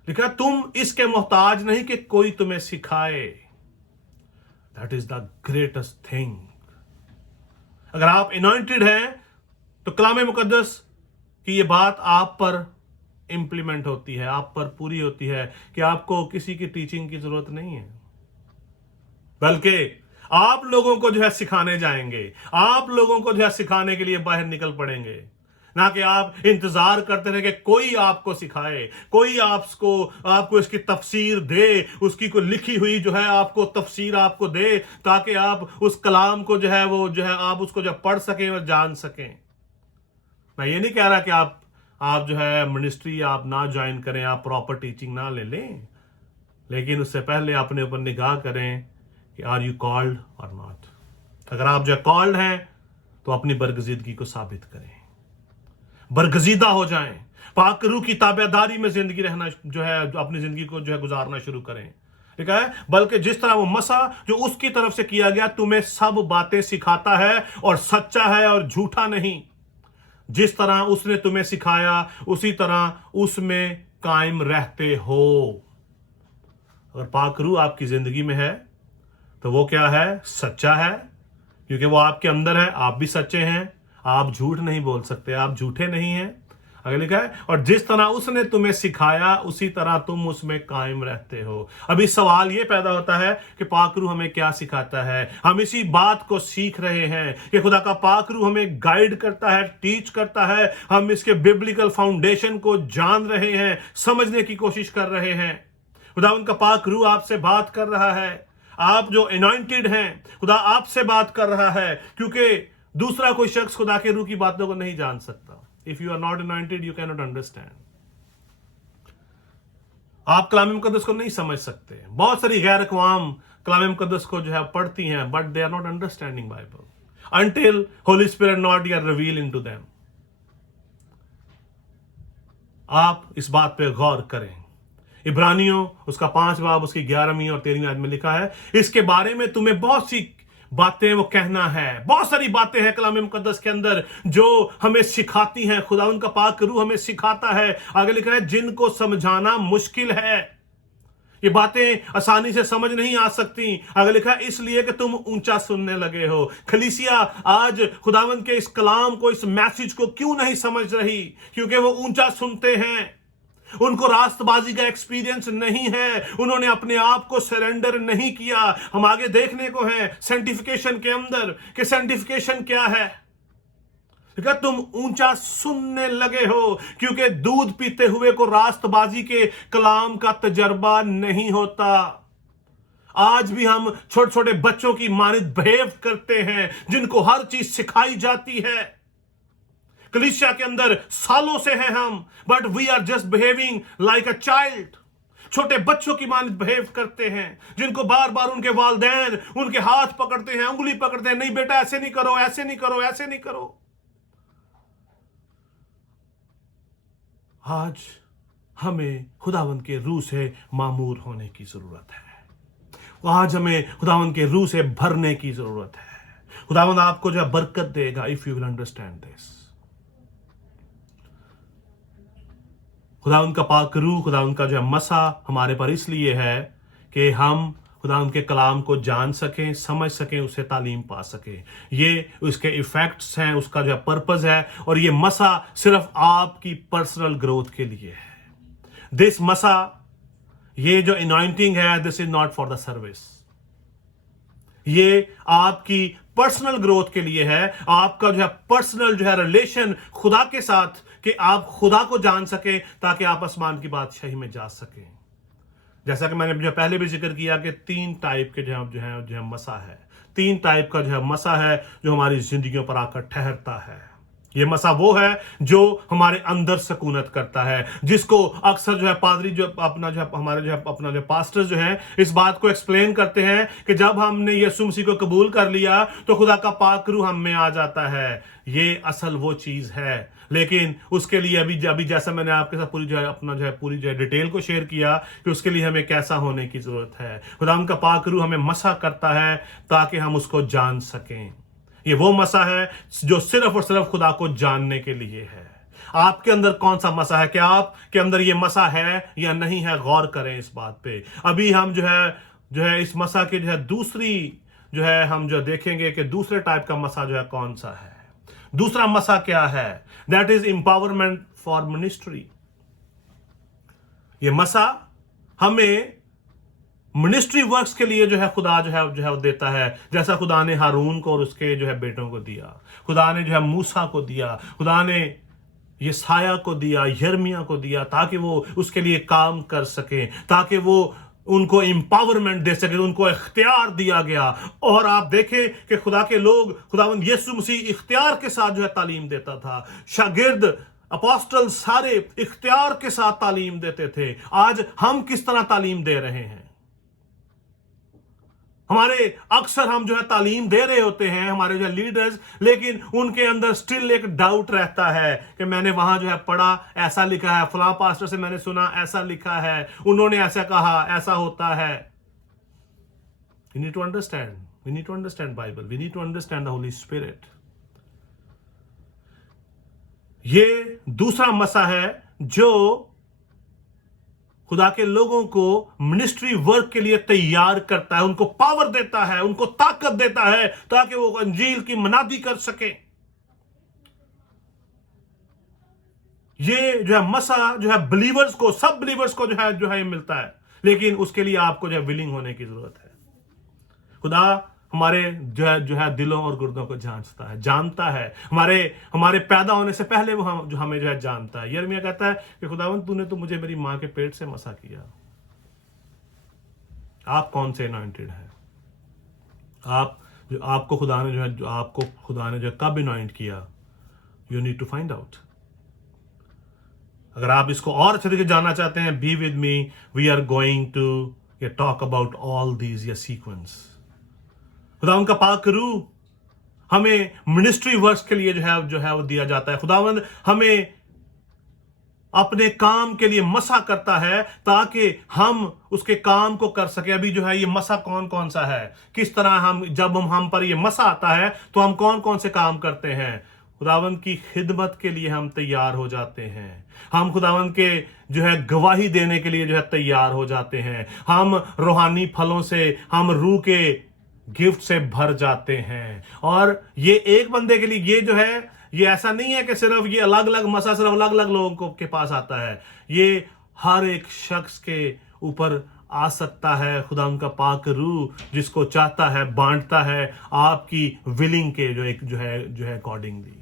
लिखा तुम इसके मोहताज नहीं कि कोई तुम्हें सिखाए। That is the greatest thing. अगर आप अनॉइंटेड हैं तो कलाम मुकद्दस की ये बात आप पर इंप्लीमेंट होती है, आप पर पूरी होती है कि आपको किसी की टीचिंग की जरूरत नहीं है, बल्कि आप लोगों को जो है सिखाने जाएंगे, आप लोगों को जो है सिखाने के लिए बाहर निकल पड़ेंगे। ना कि आप इंतजार करते रहे कि कोई आपको सिखाए, कोई आपको इसकी तफसीर दे, उसकी कोई लिखी हुई जो है आपको तफसीर आपको दे ताकि आप उस कलाम को जो है आप उसको जो पढ़ सकें और जान सकें। मैं ये नहीं कह रहा कि आप जो है मिनिस्ट्री आप ना ज्वाइन करें, आप प्रॉपर टीचिंग ना ले लें, लेकिन उससे पहले अपने ऊपर निगाह करें कि आर यू कॉल्ड और नॉट। अगर आप जो है कॉल्ड हैं तो अपनी बरगजीदगी को साबित करें, बरगजीदा हो जाएं, पाक रूह की ताबेदारी में जिंदगी रहना जो है अपनी जिंदगी को जो है गुजारना शुरू करें। ठीक है, बल्कि जिस तरह वो मसा जो उसकी तरफ से किया गया तुम्हें सब बातें सिखाता है और सच्चा है और झूठा नहीं। जिस तरह उसने तुम्हें सिखाया उसी तरह उसमें कायम रहते हो। अगर पाक रूह आपकी जिंदगी में है तो वो क्या है? सच्चा है, क्योंकि वो आपके अंदर है। आप भी सच्चे हैं, आप झूठ नहीं बोल सकते, आप झूठे नहीं हैं। अगर लिखा है और जिस तरह उसने तुम्हें सिखाया उसी तरह तुम उसमें कायम रहते हो। अभी सवाल ये पैदा होता है कि पाक रूह हमें क्या सिखाता है? हम इसी बात को सीख रहे हैं कि खुदा का पाक रूह हमें गाइड करता है, टीच करता है। हम इसके बिब्लिकल फाउंडेशन को जान रहे हैं, समझने की कोशिश कर रहे हैं। खुदा उनका पाक रूह आपसे बात कर रहा है। आप जो अनॉइंटेड हैं खुदा आपसे बात कर रहा है, क्योंकि दूसरा कोई शख्स खुदा के रूह की बातों को नहीं जान सकता। If you are not anointed, you cannot understand. आप कलाम मुकद्दस को नहीं समझ सकते। बहुत सारी गैर अक़वाम कलाम मुकद्दस को जो है पढ़ती हैं, but they are not understanding Bible until Holy Spirit not yet revealing to them. आप इस बात पे गौर करें, इब्रानियों उसका 5 बाब उसकी 11वीं और 13वीं आयत में लिखा है, इसके बारे में तुम्हें बहुत सी बातें वो कहना है। बहुत सारी बातें हैं कलाम मुकद्दस के अंदर जो हमें सिखाती हैं, खुदा उनका पाक रूह हमें सिखाता है। आगे लिखा है जिनको समझाना मुश्किल है, ये बातें आसानी से समझ नहीं आ सकती। आगे लिखा है इसलिए कि तुम ऊंचा सुनने लगे हो। खलीसिया आज खुदावंद के इस कलाम को, इस मैसेज को क्यों नहीं समझ रही? क्योंकि वो ऊंचा सुनते हैं, उनको रास्तबाजी का एक्सपीरियंस नहीं है, उन्होंने अपने आप को सरेंडर नहीं किया। हम आगे देखने को है सेंटिफिकेशन के अंदर कि सेंटिफिकेशन क्या है। क्या तुम ऊंचा सुनने लगे हो, क्योंकि दूध पीते हुए को रास्तबाजी के कलाम का तजर्बा नहीं होता। आज भी हम छोटे छोटे बच्चों की मानित बिहेव करते हैं, जिनको हर चीज सिखाई जाती है। कलीसिया के अंदर सालों से हैं हम, but we are just behaving like a child. छोटे बच्चों की मानित बिहेव करते हैं, जिनको बार बार उनके वालिदैन उनके हाथ पकड़ते हैं, उंगली पकड़ते हैं, नहीं बेटा ऐसे नहीं करो, ऐसे नहीं करो, ऐसे नहीं करो। आज हमें खुदावंद के रूह से मामूर होने की जरूरत है। आज हमें खुदावंद के रूह से भरने की जरूरत है। खुदावंद आपको जो बरकत देगा if you will understand this. खुदावंद का पाक रूह, खुदावंद का जो मसा हमारे पर इसलिए है कि हम खुदावंद के कलाम को जान सकें, समझ सकें, उससे तालीम पा सकें। ये उसके इफेक्ट्स हैं, उसका जो पर्पस है। और ये मसा सिर्फ आपकी पर्सनल ग्रोथ के लिए है। दिस मसा, ये जो अनॉइंटिंग है, this is not for the service. ये आपकी पर्सनल ग्रोथ के लिए है, आपका जो है पर्सनल जो है रिलेशन खुदा के साथ, कि आप खुदा को जान सके ताकि आप आसमान की बादशाही में जा सकें। जैसा कि मैंने जो पहले भी जिक्र किया कि 3 टाइप के जो है मसा है। 3 टाइप का जो है मसा है जो हमारी जिंदगियों पर आकर ठहरता है। ये मसा वो है जो हमारे अंदर सकूनत करता है, जिसको अक्सर जो है पादरी जो अपना जो है हमारे जो है अपना जो पास्टर जो है इस बात को एक्सप्लेन करते हैं कि जब हमने यीशु मसीह को कबूल कर लिया तो खुदा का पाक रूह हम में आ जाता है। ये असल वो चीज है, लेकिन उसके लिए अभी जैसा मैंने आपके साथ पूरी जो है डिटेल को शेयर किया कि उसके लिए हमें कैसा होने की जरूरत है। खुदा उनका पाक रूह हमें मसा करता है ताकि हम उसको जान सकें। ये वो मसा है जो सिर्फ और सिर्फ खुदा को जानने के लिए है। आपके अंदर कौन सा मसा है? क्या आपके अंदर ये मसा है या नहीं है? गौर करें इस बात पे। अभी हम जो है इस मसा के जो है दूसरी जो है हम जो देखेंगे कि दूसरे टाइप का मसा जो है कौन सा है। दूसरा मसा क्या है? That is empowerment for ministry. ये मसा हमें मिनिस्ट्री वर्क्स के लिए जो है खुदा जो है वो देता है। जैसा खुदा ने हारून को और उसके जो है बेटों को दिया, खुदा ने जो है मूसा को दिया, खुदा ने यसाया को दिया, यिर्मयाह को दिया, ताकि वो उसके लिए काम कर सकें, ताकि वो उनको एम्पावरमेंट दे सके, उनको इख्तियार दिया गया। और आप देखें कि खुदा के लोग, खुदावंद यीशु मसीह इख्तियार के साथ जो है तालीम देता था। शागिर्द अपोस्टल सारे इख्तियार के साथ तालीम देते थे। आज हम किस तरह तालीम दे रहे हैं? हमारे अक्सर हम जो है तालीम दे रहे होते हैं, हमारे जो है लीडर्स, लेकिन उनके अंदर स्टिल एक डाउट रहता है कि मैंने वहां जो है पढ़ा, ऐसा लिखा है, फलां पास्टर से मैंने सुना, ऐसा लिखा है, उन्होंने ऐसा कहा, ऐसा होता है। We need to understand Bible. We need to understand the Holy Spirit. ये दूसरा मसा है जो खुदा के लोगों को मिनिस्ट्री वर्क के लिए तैयार करता है, उनको पावर देता है, उनको ताकत देता है ताकि वो अंजील की मनादी कर सके। ये जो है मसा जो है बिलीवर्स को, सब बिलीवर्स को जो है मिलता है, लेकिन उसके लिए आपको जो है विलिंग होने की जरूरत है। खुदा हमारे जो है दिलों और गुर्दों को जांचता है, जानता है। हमारे पैदा होने से पहले वो हमें जो है जानता है। यिर्मयाह कहता है कि खुदावंद तूने तो मुझे मेरी मां के पेट से मसा किया। आप कौन से अनॉइंटेड हैं? आपको खुदा ने जो कब अनॉइंट किया? You need to find out. अगर आप इसको और अच्छे तरीके जानना चाहते हैं, be with me, we are going to talk about all these sequence. खुदावंद का पाक रूह हमें मिनिस्ट्री वर्क्स के लिए जो है वो दिया जाता है। खुदावंद हमें अपने काम के लिए मसा करता है ताकि हम उसके काम को कर सके। अभी जो है ये मसा कौन कौन सा है, किस तरह हम जब हम पर ये मसा आता है तो हम कौन कौन से काम करते हैं। खुदावंद की खिदमत के लिए हम तैयार हो जाते हैं। हम खुदावंद के जो है गवाही देने के लिए जो है तैयार हो जाते हैं। हम रूहानी फलों से, हम रूह के गिफ्ट से भर जाते हैं। और ये एक बंदे के लिए ये जो है, ये ऐसा नहीं है कि सिर्फ ये अलग अलग मसा सिर्फ अलग अलग लोगों को के पास आता है। ये हर एक शख्स के ऊपर आ सकता है। खुदा उनका पाक रूह जिसको चाहता है बांटता है आपकी विलिंग के जो है अकॉर्डिंगली।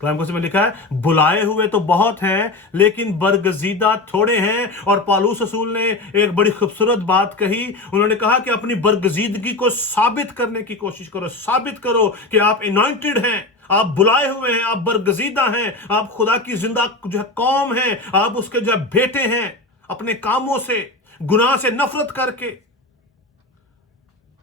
कलाम में लिखा है बुलाए हुए तो बहुत हैं लेकिन बरगजीदा थोड़े हैं। और पौलुस रसूल ने एक बड़ी खूबसूरत बात कही। उन्होंने कहा कि अपनी बरगजीदगी को साबित करने की कोशिश करो, साबित करो कि आप अनॉइंटेड हैं, आप बुलाए हुए हैं, आप बरगजीदा हैं, आप खुदा की जिंदा जो है कौम है, आप उसके जो है बेटे हैं। अपने कामों से, गुनाह से नफरत करके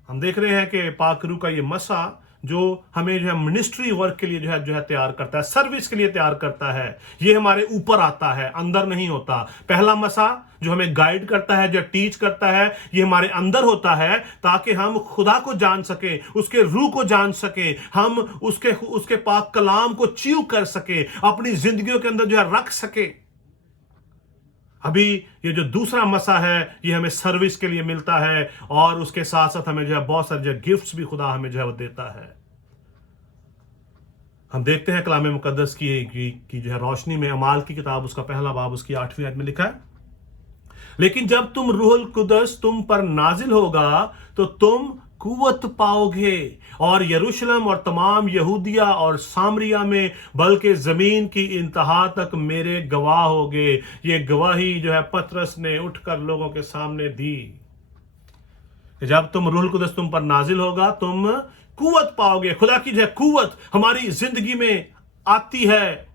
हम देख रहे हैं कि पाक रूह का ये मसा जो हमें जो है मिनिस्ट्री वर्क के लिए जो है तैयार करता है, सर्विस के लिए तैयार करता है। ये हमारे ऊपर आता है, अंदर नहीं होता। पहला मसा जो हमें गाइड करता है, जो टीच करता है, ये हमारे अंदर होता है ताकि हम खुदा को जान सके, उसके रूह को जान सके, हम उसके पाक कलाम को च्यू कर सके, अपनी जिंदगियों के अंदर जो है रख सके। अभी ये जो दूसरा मसा है ये हमें सर्विस के लिए मिलता है और उसके साथ साथ हमें जो है बहुत सारे जो गिफ्ट्स भी खुदा हमें जो है वो देता है। हम देखते हैं कलाम मुकद्दस की जो है रोशनी में अमाल की किताब उसका पहला बाब उसकी 8वीं आयत में लिखा है, लेकिन जब तुम रूहुल कुदस तुम पर नाजिल होगा तो तुम कुव्वत पाओगे और यरूशलेम और तमाम यहूदिया और सामरिया में बल्कि जमीन की इंतहा तक मेरे गवाह होगे। ये गवाही जो है पतरस ने उठकर लोगों के सामने दी। जब तुम रूहुल कुदस तुम पर नाजिल होगा तुम कुव्वत पाओगे। खुदा की जो है कुव्वत हमारी जिंदगी में आती है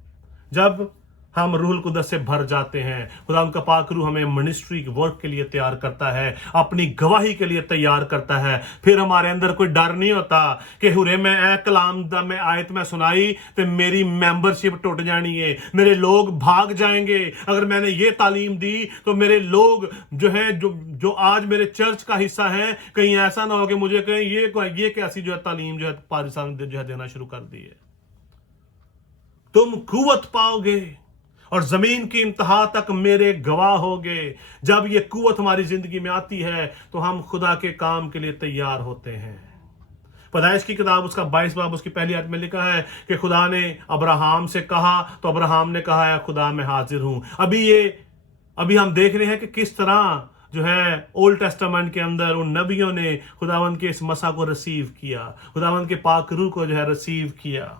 जब हम रूहुल कुदस से भर जाते हैं। खुदा उनका पाक रूह हमें मिनिस्ट्री वर्क के लिए तैयार करता है, अपनी गवाही के लिए तैयार करता है। फिर हमारे अंदर कोई डर नहीं होता कि हुरे मैं ए कलाम दा मैं आयत में सुनाई तो मेरी मेंबरशिप टूट जानी है, मेरे लोग भाग जाएंगे। अगर मैंने ये तालीम दी तो मेरे लोग जो है जो आज मेरे चर्च का हिस्सा है, कहीं ऐसा ना हो कि मुझे कहीं ये कैसी जो है तालीम जो है पाकिस्तान जो है देना शुरू कर दी है। तुम कुव्वत पाओगे और जमीन की इंतहा तक मेरे गवाह होगे। जब ये कुव्वत हमारी जिंदगी में आती है तो हम खुदा के काम के लिए तैयार होते हैं। पैदाइश की किताब उसका 22 बाब उसकी पहली आयत में लिखा है कि खुदा ने अब्राहम से कहा तो अब्राहम ने कहा है खुदा मैं हाजिर हूं। अभी हम देख रहे हैं कि किस तरह जो है ओल्ड टेस्टामेंट के अंदर उन नबियों ने खुदावंद के इस मसा को रिसीव किया, खुदावंद के पाक रूह को जो है रिसीव किया।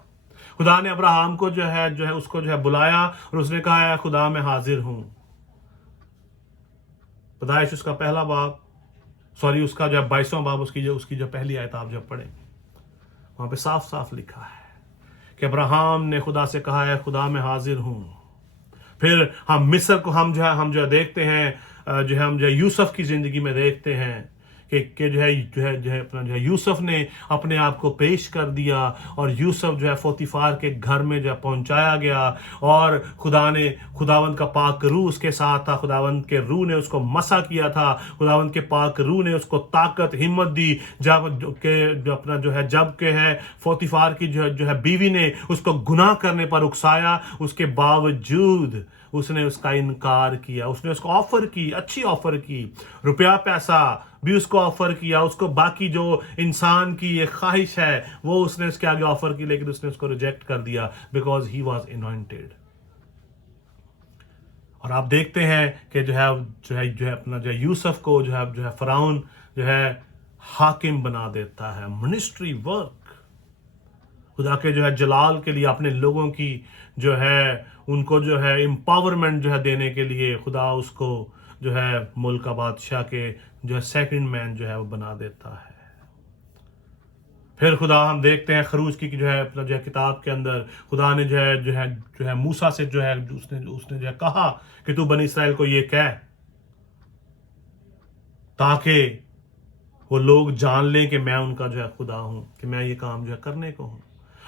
खुदा ने अब्राहम को जो है उसको जो है बुलाया और उसने कहा है खुदा मैं हाजिर हूं। पैदाइश उसका पहला बाब उसका जो 22वां बाब उसकी जो पहली आयत आप जब पढ़ें वहां पे साफ साफ लिखा है कि अब्राहम ने खुदा से कहा है खुदा मैं हाजिर हूं। फिर हम मिस्र को हम जो है देखते हैं, हम यूसुफ की जिंदगी में देखते हैं कि जो है यूसुफ ने अपने आप को पेश कर दिया और यूसुफ जो है पोतीफार के घर में जो है पहुंचाया गया और खुदावंद का पाक रूह उसके साथ था। खुदावंद के रूह ने उसको मसा किया था, खुदावंद के पाक रूह ने उसको ताकत हिम्मत दी। जब के है पोतीफार की जो है बीवी ने उसको गुनाह करने पर उकसाया, उसके बावजूद उसने उसका इनकार किया। उसने उसको ऑफर की, अच्छी ऑफर की, रुपया पैसा भी उसको ऑफर किया, उसको बाकी जो इंसान की ये ख्वाहिश है वो उसने उसके आगे ऑफर की, लेकिन उसने उसको रिजेक्ट कर दिया बिकॉज ही वॉज अनॉइंटेड। और आप देखते हैं कि जो है अपना जो है यूसुफ को जो है फराउन जो है हाकिम बना देता है। मिनिस्ट्री वर्क खुदा के जो है जलाल के लिए, अपने लोगों की जो है उनको जो है एम्पावरमेंट जो है देने के लिए खुदा उसको जो है मुल्क का बादशाह के जो है सेकंड मैन जो है वो बना देता है। फिर खुदा हम देखते हैं खरूज की जो है किताब के अंदर खुदा ने जो है मूसा से जो है उसने जो है कहा कि तू बनी इसराइल को ये कह ताकि वो लोग जान लें कि मैं उनका जो है खुदा हूं, कि मैं ये काम जो है करने को हूं।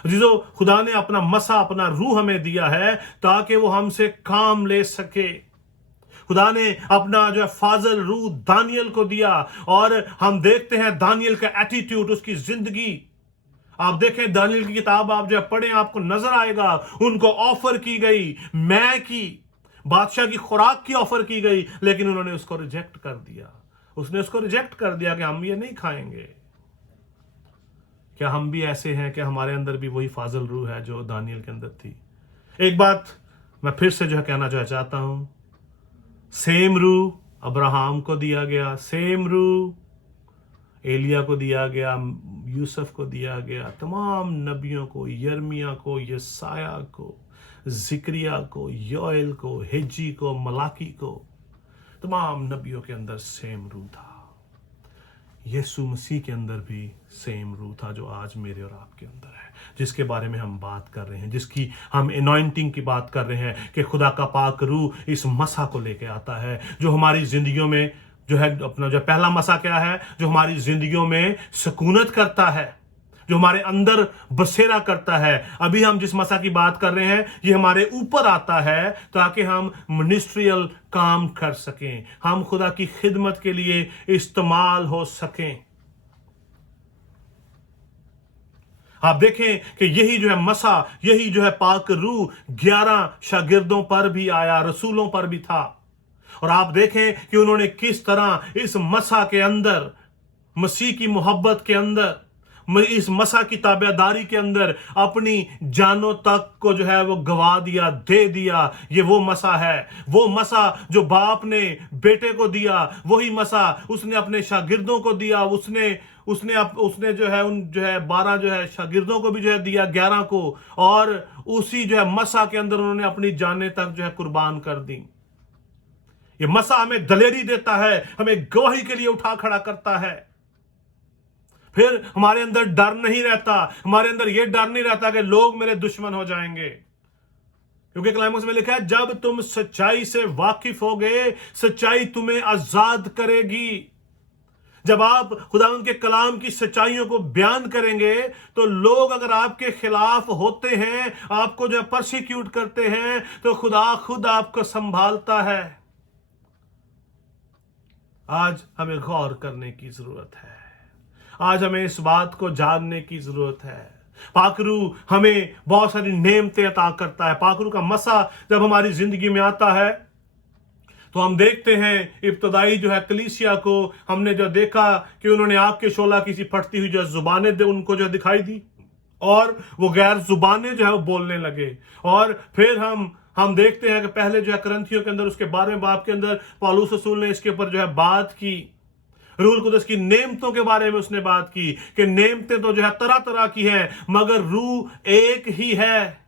जिसो खुदा ने अपना मसा, अपना रूह हमें दिया है ताकि वो हमसे काम ले सके। खुदा ने अपना जो है फाजल रूह दानियल को दिया, और हम देखते हैं दानियल का एटीट्यूड, उसकी जिंदगी। आप देखें दानियल की किताब, आप जो है पढ़ें, आपको नजर आएगा उनको ऑफर की गई मैं की बादशाह की खुराक की ऑफर की गई, लेकिन उन्होंने उसको रिजेक्ट कर दिया। उसने उसको रिजेक्ट कर दिया कि हम ये नहीं खाएंगे। क्या हम भी ऐसे हैं? क्या हमारे अंदर भी वही फाजल रूह है जो दानियल के अंदर थी? एक बात मैं फिर से जो है कहना जो चाहता हूं, सेम रूह अब्राहम को दिया गया, सेम रूह एलिया को दिया गया, यूसुफ को दिया गया, तमाम नबियों को, यर्मिया को, यसाया को, जिक्रिया को, योएल को, हिज्जी को, मलाकी को, तमाम नबियों के अंदर सेम रूह था। यीशु मसीह के अंदर भी सेम रूह था जो आज मेरे और आपके अंदर है, जिसके बारे में हम बात कर रहे हैं, जिसकी हम एनॉइंटिंग की बात कर रहे हैं कि खुदा का पाक रूह इस मसा को लेके आता है जो हमारी जिंदगियों में जो है अपना जो पहला मसा क्या है, जो हमारी जिंदगियों में सुकूनत करता है, जो हमारे अंदर बसेरा करता है। अभी हम जिस मसा की बात कर रहे हैं ये हमारे ऊपर आता है ताकि हम मिनिस्ट्रियल काम कर सकें, हम खुदा की खिदमत के लिए इस्तेमाल हो सकें। आप देखें कि यही जो है मसा, यही जो है पाक रूह 11 शागिर्दों पर भी आया, रसूलों पर भी था। और आप देखें कि उन्होंने किस तरह इस मसा के अंदर, मसीह की मोहब्बत के अंदर, इस मसा की ताबेदारी के अंदर अपनी जानों तक को जो है वो गवा दिया, दे दिया। ये वो मसा है, वो मसा जो बाप ने बेटे को दिया, वही मसा उसने अपने शागिर्दों को दिया। उसने जो है उन जो है 12 जो है शागिर्दों को भी जो है दिया, 11 को, और उसी जो है मसा के अंदर उन्होंने अपनी जानें तक जो है कुर्बान कर दी। ये मसा हमें दलेरी देता है, हमें गवाही के लिए उठा खड़ा करता है। फिर हमारे अंदर डर नहीं रहता, हमारे अंदर यह डर नहीं रहता कि लोग मेरे दुश्मन हो जाएंगे, क्योंकि क्लाइमेक्स में लिखा है जब तुम सच्चाई से वाकिफ होगे, सच्चाई तुम्हें आजाद करेगी। जब आप खुदावंद के कलाम की सच्चाइयों को बयान करेंगे तो लोग अगर आपके खिलाफ होते हैं, आपको जो परसिक्यूट करते हैं, तो खुदा खुद आपको संभालता है। आज हमें गौर करने की जरूरत है, आज हमें इस बात को जानने की जरूरत है। पाकरू हमें बहुत सारी नेमतें अता करता है। पाकरू का मसा जब हमारी जिंदगी में आता है तो हम देखते हैं इब्तदाई जो है कलीसिया को हमने जो देखा कि उन्होंने आग के शोला किसी फटती हुई जो जुबानें उनको जो दिखाई दी, और वो गैर जुबानें जो है वो बोलने लगे। और फिर हम देखते हैं कि पहले जो है करंथियों के अंदर उसके 12वें बाब के अंदर पौलुस रसूल ने इसके ऊपर जो है बात की, रूल कुदस की नेमतों के बारे में उसने बात की कि नेमतें तो जो है तरह तरह की हैं, मगर रूह एक ही है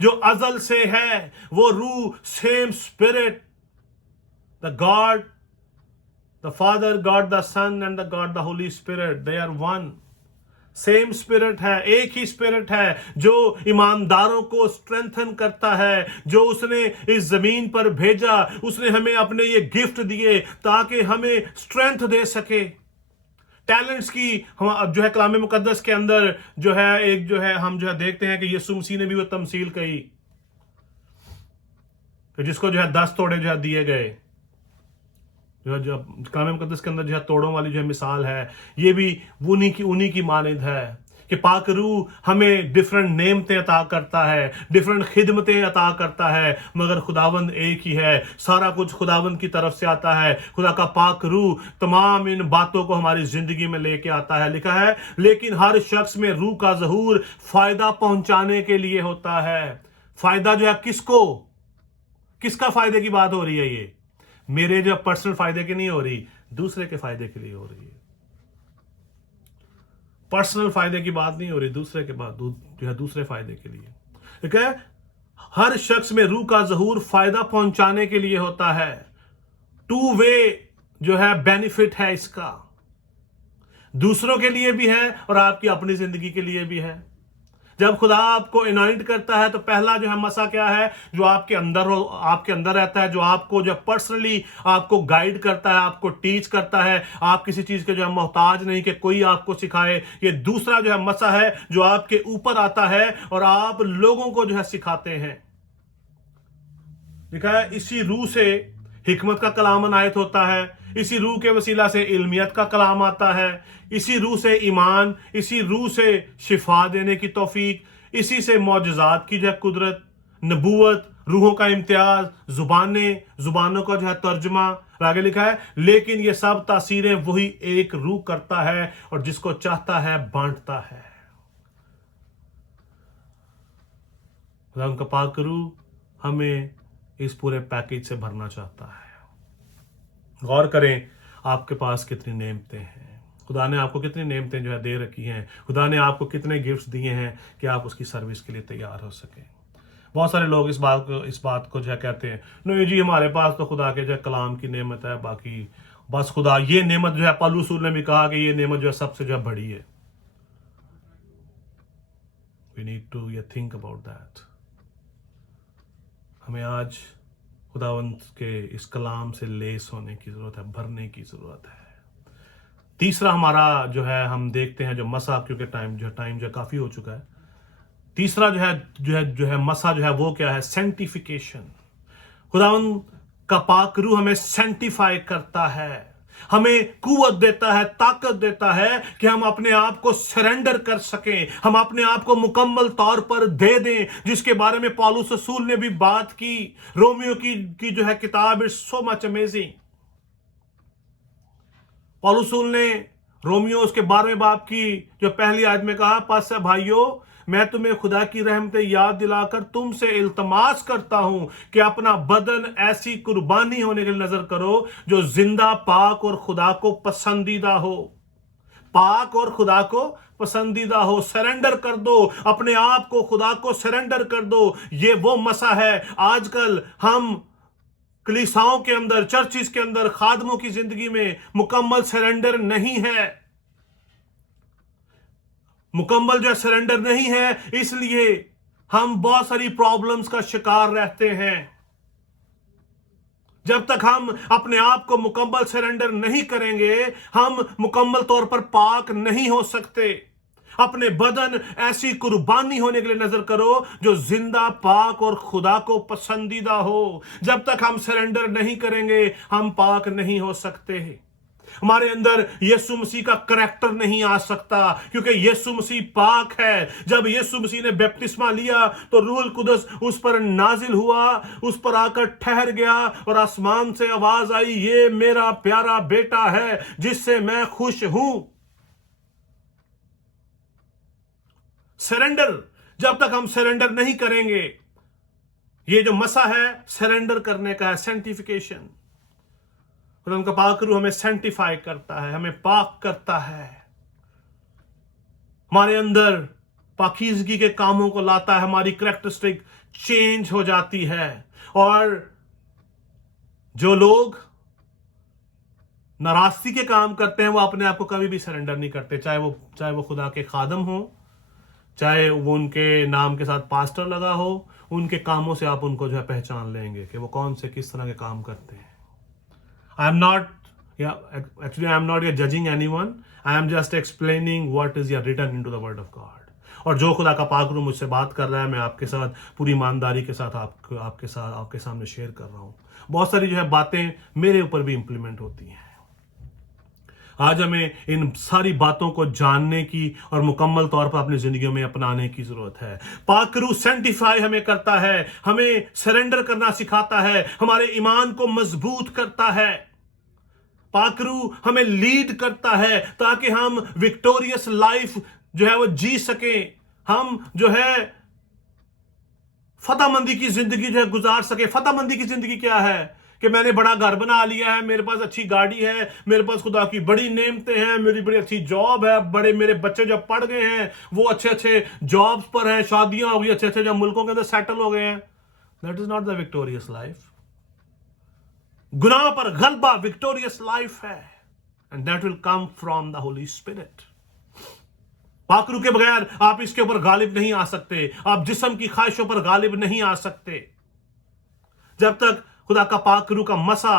जो अजल से है। वो रूह same spirit, the God the Father, God the Son and the God the Holy Spirit, they are one. Same spirit है, एक ही स्पिरिट है जो ईमानदारों को स्ट्रेंथन करता है, जो उसने इस जमीन पर भेजा। उसने हमें अपने ये गिफ्ट दिए ताकि हमें स्ट्रेंथ दे सके। टैलेंट्स की हम जो है कलाम मुकद्दस के अंदर जो है एक जो है हम जो है देखते हैं कि यीशु मसीह ने भी वो तमसील कही कि जिसको जो है 10 तोड़े जो है दिए गए, जो कलाम मुकद्दस के अंदर जो है तोड़ों वाली जो है मिसाल है, ये भी उन्हीं की मानद है कि पाक रूह हमें डिफरेंट नेमतें अता करता है, डिफरेंट खिदमतें अता करता है, मगर खुदावंद एक ही है। सारा कुछ खुदावंद की तरफ से आता है। खुदा का पाक रूह तमाम इन बातों को हमारी जिंदगी में लेके आता है। लिखा है लेकिन हर शख्स में रूह का ज़हूर फायदा पहुंचाने के लिए होता है। फायदा जो है किसको, किसका फायदे की बात हो रही है? ये मेरे जो पर्सनल फायदे की नहीं हो रही, दूसरे के फायदे के लिए हो रही है। पर्सनल फायदे की बात नहीं हो रही, दूसरे के बाद जो है दूसरे फायदे के लिए। ठीक है, हर शख्स में रूह का ज़हूर फायदा पहुंचाने के लिए होता है। 2 वे जो है बेनिफिट है इसका, दूसरों के लिए भी है और आपकी अपनी जिंदगी के लिए भी है। जब खुदा आपको अनॉइंट करता है तो पहला जो है मसा क्या है, जो आपके अंदर रहता है, जो आपको जो पर्सनली आपको गाइड करता है, आपको टीच करता है, आप किसी चीज के जो है मोहताज नहीं कि कोई आपको सिखाए। ये दूसरा जो है मसा है जो आपके ऊपर आता है और आप लोगों को जो है सिखाते हैं। लिखा है इसी रूह से हिकमत का कलाम अनायत होता है, इसी रूह के वसीला से इल्मियत का कलाम आता है, इसी रूह से ईमान, इसी रूह से शिफा देने की तौफीक, इसी से मौजज़ात की जो है कुदरत, नबूवत, रूहों का इम्तियाज, जुबानों का जो है तर्जमा। आगे लिखा है लेकिन ये सब तासीरें वही एक रूह करता है और जिसको चाहता है बांटता है। खुदा उनका पाक रूह हमें इस पूरे पैकेज से भरना चाहता है। गौर करें आपके पास कितनी नेमतें हैं, खुदा ने आपको कितनी नेमतें जो है दे रखी हैं, खुदा ने आपको कितने गिफ्ट्स दिए हैं कि आप उसकी सर्विस के लिए तैयार हो सकें। बहुत सारे लोग इस बात को जो है कहते हैं नहीं जी हमारे पास तो खुदा के जो है कलाम की नेमत है, बाकी बस खुदा ये नेमत जो है, पौलुस रसूल ने भी कहा कि ये नेमत जो है सबसे जो है बड़ी है। We need to think about that. हमें आज खुदावंत के इस कलाम से लेस होने की जरूरत है, भरने की जरूरत है। तीसरा हमारा जो है हम देखते हैं जो मसा, क्योंकि टाइम जो है काफी हो चुका है। तीसरा जो है मसा जो है वो क्या है, सेंटिफिकेशन। खुदावंत का पाक रूह हमें सेंटिफाई करता है, हमें कुव्वत देता है, ताकत देता है कि हम अपने आप को सरेंडर कर सकें, हम अपने आप को मुकम्मल तौर पर दे दें, जिसके बारे में पौलुस रसूल ने भी बात की। रोमियो की जो है किताब इज सो मच अमेजिंग। पौलुस रसूल ने रोमियो उसके 12वें बाब की जो पहली आयत में कहा, पास भाइयों मैं तुम्हें खुदा की रहमतें याद दिलाकर तुमसे इल्तमास करता हूं कि अपना बदन ऐसी कुर्बानी होने के लिए नजर करो जो जिंदा, पाक और खुदा को पसंदीदा हो। पाक और खुदा को पसंदीदा हो। सरेंडर कर दो अपने आप को, खुदा को सरेंडर कर दो। ये वो मसा है। आजकल हम कलीसियाओं के अंदर, चर्चिस के अंदर, खादमों की जिंदगी में मुकम्मल सरेंडर नहीं है, मुकम्मल जो सरेंडर नहीं है, इसलिए हम बहुत सारी प्रॉब्लम्स का शिकार रहते हैं। जब तक हम अपने आप को मुकम्मल सरेंडर नहीं करेंगे, हम मुकम्मल तौर पर पाक नहीं हो सकते। अपने बदन ऐसी कुर्बानी होने के लिए नजर करो जो जिंदा, पाक और खुदा को पसंदीदा हो। जब तक हम सरेंडर नहीं करेंगे हम पाक नहीं हो सकते। हमारे अंदर यीशु मसीह का करैक्टर नहीं आ सकता, क्योंकि यीशु मसीह पाक है। जब यीशु मसीह ने बपतिस्मा लिया तो रूहुल कुदस उस पर नाजिल हुआ, उस पर आकर ठहर गया और आसमान से आवाज आई, ये मेरा प्यारा बेटा है जिससे मैं खुश हूं। सरेंडर, जब तक हम सरेंडर नहीं करेंगे, ये जो मसा है सरेंडर करने का है, सेंटिफिकेशन। उनका पाक रूह हमें सेंटिफाई करता है, हमें पाक करता है, हमारे अंदर पाकीज़गी के कामों को लाता है, हमारी कैरेक्टरिस्टिक चेंज हो जाती है। और जो लोग नाराजगी के काम करते हैं वो अपने आप को कभी भी सरेंडर नहीं करते, चाहे वो खुदा के खादम हो, चाहे वो उनके नाम के साथ पास्टर लगा हो। उनके कामों से आप उनको जो है पहचान लेंगे कि वो कौन से किस तरह के काम करते हैं। I am not judging anyone. I am just explaining what is written into the word of God. और जो खुदा का पाक रूह मुझसे बात कर रहा है, मैं आपके साथ पूरी ईमानदारी के साथ आपके सामने शेयर कर रहा हूं। बहुत सारी जो है बातें मेरे ऊपर भी इंप्लीमेंट होती हैं। आज हमें इन सारी बातों को जानने की और मुकम्मल तौर पर अपनी जिंदगी में अपनाने की जरूरत है। पाक रूह सेंटिफाई हमें करता है, हमें सरेंडर करना सिखाता है, हमारे ईमान को मजबूत करता है। पाक रूह हमें लीड करता है ताकि हम विक्टोरियस लाइफ जो है वो जी सके, हम जो है फतहमंदी की जिंदगी जो है गुजार सके। फतहमंदी की जिंदगी क्या है कि मैंने बड़ा घर बना लिया है, मेरे पास अच्छी गाड़ी है, मेरे पास खुदा की बड़ी नेमतें हैं, मेरी बड़ी अच्छी जॉब है, बड़े मेरे बच्चे जब पढ़ गए हैं वो अच्छे अच्छे जॉब्स पर हैं, शादियां हो गई, अच्छे अच्छे जब मुल्कों के अंदर सेटल हो गए हैं। That is not the victorious life. गुनाह पर गलबा विक्टोरियस लाइफ है, and that will come from the Holy spirit. पाक रूह के बगैर आप इसके ऊपर गालिब नहीं आ सकते, आप जिस्म की ख्वाहिशों पर गालिब नहीं आ सकते। जब तक खुदा का पाक रूह का मसा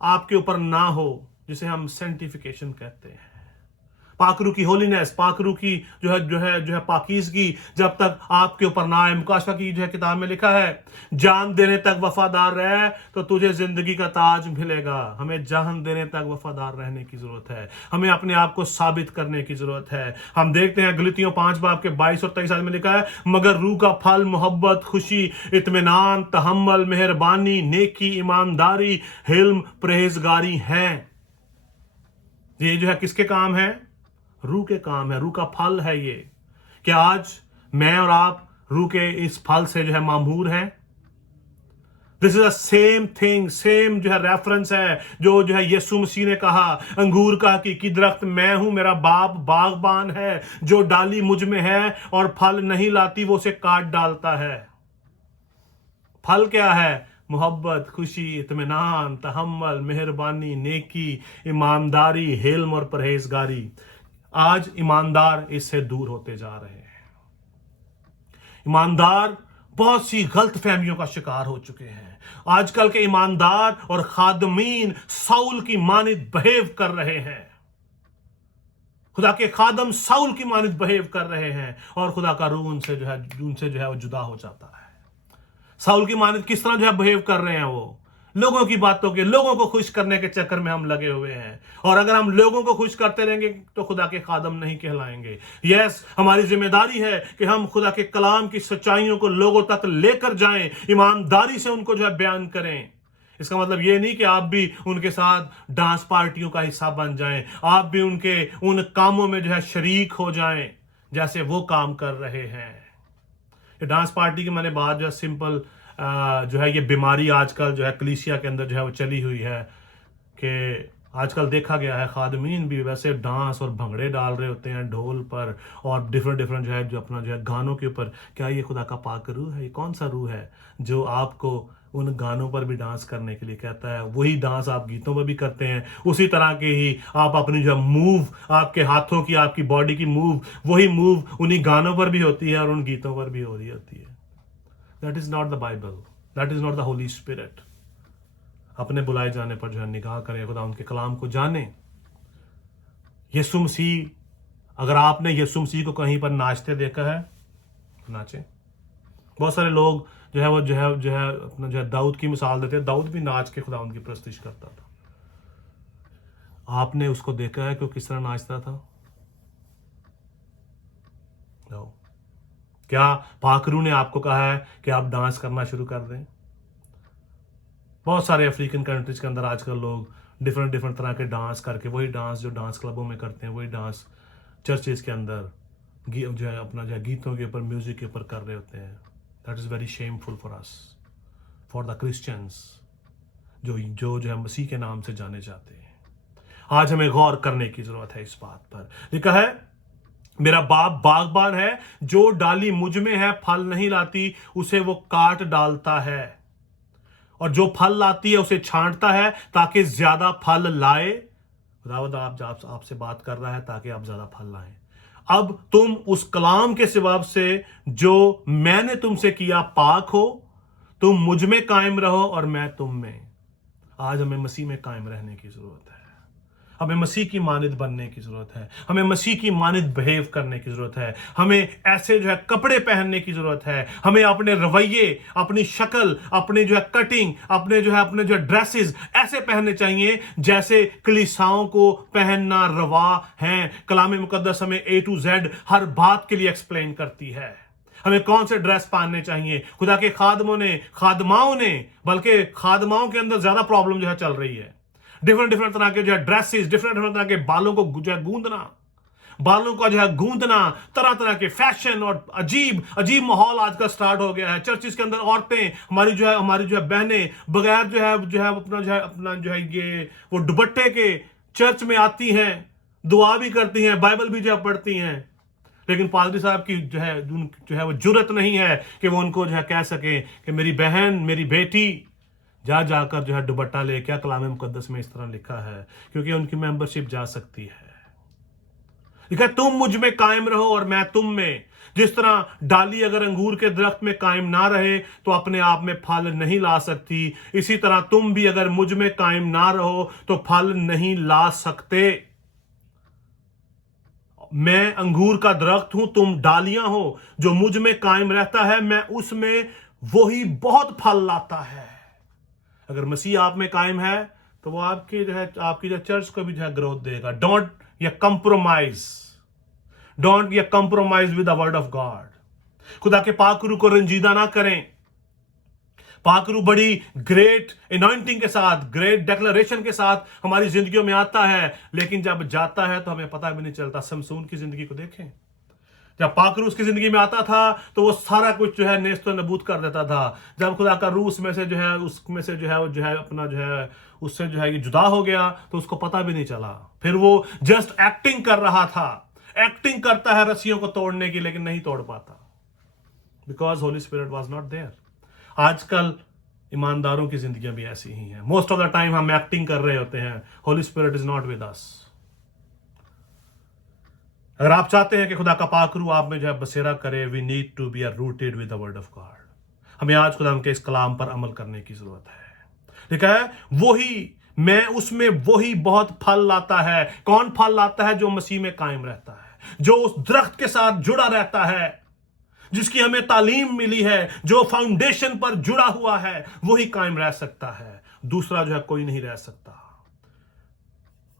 आपके ऊपर ना हो, जिसे हम सेंटिफिकेशन कहते हैं, पाकरू की होलीनेस, पाकरू की जो है पाकीज़गी जब तक आपके ऊपर ना आए। मुकाशवा की जो है किताब में लिखा है, जान देने तक वफादार रह तो तुझे जिंदगी का ताज मिलेगा। हमें जान देने तक वफादार रहने की जरूरत है, हमें अपने आप को साबित करने की जरूरत है। हम देखते हैं गलतियों 5 बाब के 22 और 23 में लिखा है, मगर रूह का फल मोहब्बत, खुशी, इत्मीनान, तहम्मुल, मेहरबानी, नेकी, ईमानदारी, हिल्म, परहेजगारी है। ये जो है किसके काम है? रूह के काम है, रूह का फल है ये। क्या आज मैं और आप रूह के इस फल से जो है मामूर हैं? This is the same thing, same जो है रेफरेंस है जो है यीशु मसीह ने कहा अंगूर का कि दरख्त मैं हूं, मेरा बाप बागबान है, जो डाली मुझ में है और फल नहीं लाती वो उसे काट डालता है। फल क्या है? मोहब्बत, खुशी, इत्मीनान, तहम्मुल, मेहरबानी, नेकी, ईमानदारी, हिल्म और परहेजगारी। आज ईमानदार इससे दूर होते जा रहे हैं। ईमानदार बहुत सी गलत फहमियों का शिकार हो चुके हैं। आजकल के ईमानदार और खादमीन साउल की मानित बिहेव कर रहे हैं। खुदा के खादम साउल की मानित बिहेव कर रहे हैं और खुदा का रूह उनसे जो है वो जुदा हो जाता है। साउल की मानित किस तरह जो है बिहेव कर रहे हैं? वो लोगों की बातों के, लोगों को खुश करने के चक्कर में हम लगे हुए हैं। और अगर हम लोगों को खुश करते रहेंगे तो खुदा के खादम नहीं कहलाएंगे। यस, हमारी जिम्मेदारी है कि हम खुदा के कलाम की सच्चाइयों को लोगों तक लेकर जाएं, ईमानदारी से उनको जो है बयान करें। इसका मतलब ये नहीं कि आप भी उनके साथ डांस पार्टियों का हिस्सा बन जाएं, आप भी उनके उन कामों में जो है शरीक हो जाएं जैसे वो काम कर रहे हैं। ये डांस पार्टी की मैंने बात जो है सिंपल जो है ये बीमारी आजकल जो है कलीसिया के अंदर जो है वो चली हुई है कि आजकल देखा गया है खादमीन भी वैसे डांस और भंगड़े डाल रहे होते हैं ढोल पर और डिफरेंट जो है जो अपना जो है गानों के ऊपर। क्या ये खुदा का पाक रूह है? ये कौन सा रूह है जो आपको उन गानों पर भी डांस करने के लिए कहता है? वही डांस आप गीतों पर भी करते हैं, उसी तरह के ही आप अपनी जो मूव, आपके हाथों की, आपकी बॉडी की मूव, वही मूव उन्हीं गानों पर भी होती है और उन गीतों पर भी हो रही होती है। That is not the Bible. That is not the Holy Spirit. अपने बुलाए जाने पर जो है निगाह करें, खुदा उनके कलाम को जाने। यीशु मसीह, अगर आपने यीशु मसीह को कहीं पर नाचते देखा है तो नाचे। बहुत सारे लोग जो है वो जो है अपना जो है दाऊद की मिसाल देते हैं। दाऊद भी नाच के खुदा उनकी प्रस्तिश करता था। आपने उसको देखा है कि वो किस तरह नाचता था? no. क्या पाकरू ने आपको कहा है कि आप डांस करना शुरू कर दें? बहुत सारे अफ्रीकन कंट्रीज के अंदर आजकल लोग डिफरेंट तरह के डांस करके, वही डांस जो डांस क्लबों में करते हैं, वही डांस चर्चेज के अंदर जो है अपना जो है गीतों के ऊपर, म्यूजिक के ऊपर कर रहे होते हैं। That is very shameful for us, for the Christians जो है मसीह के नाम से जाने जाते हैं। आज हमें गौर करने की जरूरत है इस बात पर। लिखा है, मेरा बाप बागबान है, जो डाली मुझ में है फल नहीं लाती उसे वो काट डालता है, और जो फल लाती है उसे छांटता है ताकि ज्यादा फल लाए। खुदावंद आपसे बात कर रहा है ताकि आप ज्यादा फल लाएं। अब तुम उस कलाम के सबाब से जो मैंने तुमसे किया पाक हो, तुम मुझ में कायम रहो और मैं तुम में। आज हमें मसीह में कायम रहने की जरूरत है। हमें मसीह की मानित बनने की जरूरत है। हमें मसीह की मानित बिहेव करने की जरूरत है। हमें ऐसे जो है कपड़े पहनने की जरूरत है। हमें अपने रवैये, अपनी शक्ल, अपनी जो है कटिंग, अपने जो है ड्रेसेस ऐसे पहनने चाहिए जैसे कलीसियाओं को पहनना रवा है। कलाम मुकद्दस हमें A to Z हर बात के लिए एक्सप्लेन करती है। हमें कौन से ड्रेस पहनने चाहिए। खुदा के खादमाओं ने बल्कि खादमाओं के अंदर ज्यादा प्रॉब्लम जो है चल रही है। डिफरेंट तरह के जो है ड्रेसेस, डिफरेंट तरह के बालों को जो है बालों का जो है गूंदना, तरह के फैशन और अजीब माहौल आज का स्टार्ट हो गया है। चर्चिस के अंदर औरतें, हमारी जो है बहनें बगैर जो है अपना जो है ये वो दुपट्टे के चर्च में आती हैं, दुआ भी करती हैं, बाइबल भी जो है पढ़ती हैं, लेकिन पादरी साहब की जो है वो जुर्रत नहीं है कि वो उनको जो है कह सके कि मेरी बहन, मेरी बेटी जाकर जो है दुपट्टा ले। क्या कलाम मुकद्दस में इस तरह लिखा है? क्योंकि उनकी मेंबरशिप जा सकती है, लिखा है तुम मुझ में कायम रहो और मैं तुम में। जिस तरह डाली अगर अंगूर के दरख्त में कायम ना रहे तो अपने आप में फल नहीं ला सकती, इसी तरह तुम भी अगर मुझ में कायम ना रहो तो फल नहीं ला सकते। मैं अंगूर का दरख्त हूं, तुम डालियां हो। जो मुझ में कायम रहता है मैं उसमें, वही बहुत फल लाता है। अगर मसीह आप में कायम है तो वो आपकी जो चर्च को भी ग्रोथ देगा। डोंट या कंप्रोमाइज, डोंट या compromise with the word of God. खुदा के पाकरू को रंजीदा ना करें। पाकरू बड़ी ग्रेट अनॉइंटिंग के साथ, ग्रेट डिक्लेरेशन के साथ हमारी जिंदगियों में आता है, लेकिन जब जाता है तो हमें पता भी नहीं चलता। समसून की जिंदगी को देखें, जब पाकरू उसकी जिंदगी में आता था तो वो सारा कुछ नेस्तो नबूद कर देता था। जब खुदा का रूह उसमें से उसमें से अपना उससे ये जुदा हो गया तो उसको पता भी नहीं चला। फिर वो जस्ट एक्टिंग कर रहा था। एक्टिंग करता है रस्सियों को तोड़ने की, लेकिन नहीं तोड़ पाता, because Holy Spirit was not there. आजकल ईमानदारों की जिंदगियां भी ऐसी ही हैं। मोस्ट ऑफ द टाइम हम एक्टिंग कर रहे होते हैं, Holy Spirit is not with us. अगर आप चाहते हैं कि खुदा का पाकरू आप में बसेरा करे, we need to be rooted with the word of God. हमें आज खुदा के इस कलाम पर अमल करने की जरूरत है। लिखा है वही मैं उसमें वही बहुत फल लाता है। कौन फल लाता है? जो मसीह में कायम रहता है, जो उस दरख्त के साथ जुड़ा रहता है, जिसकी हमें तालीम मिली है, जो फाउंडेशन पर जुड़ा हुआ है, वही कायम रह सकता है। दूसरा कोई नहीं रह सकता।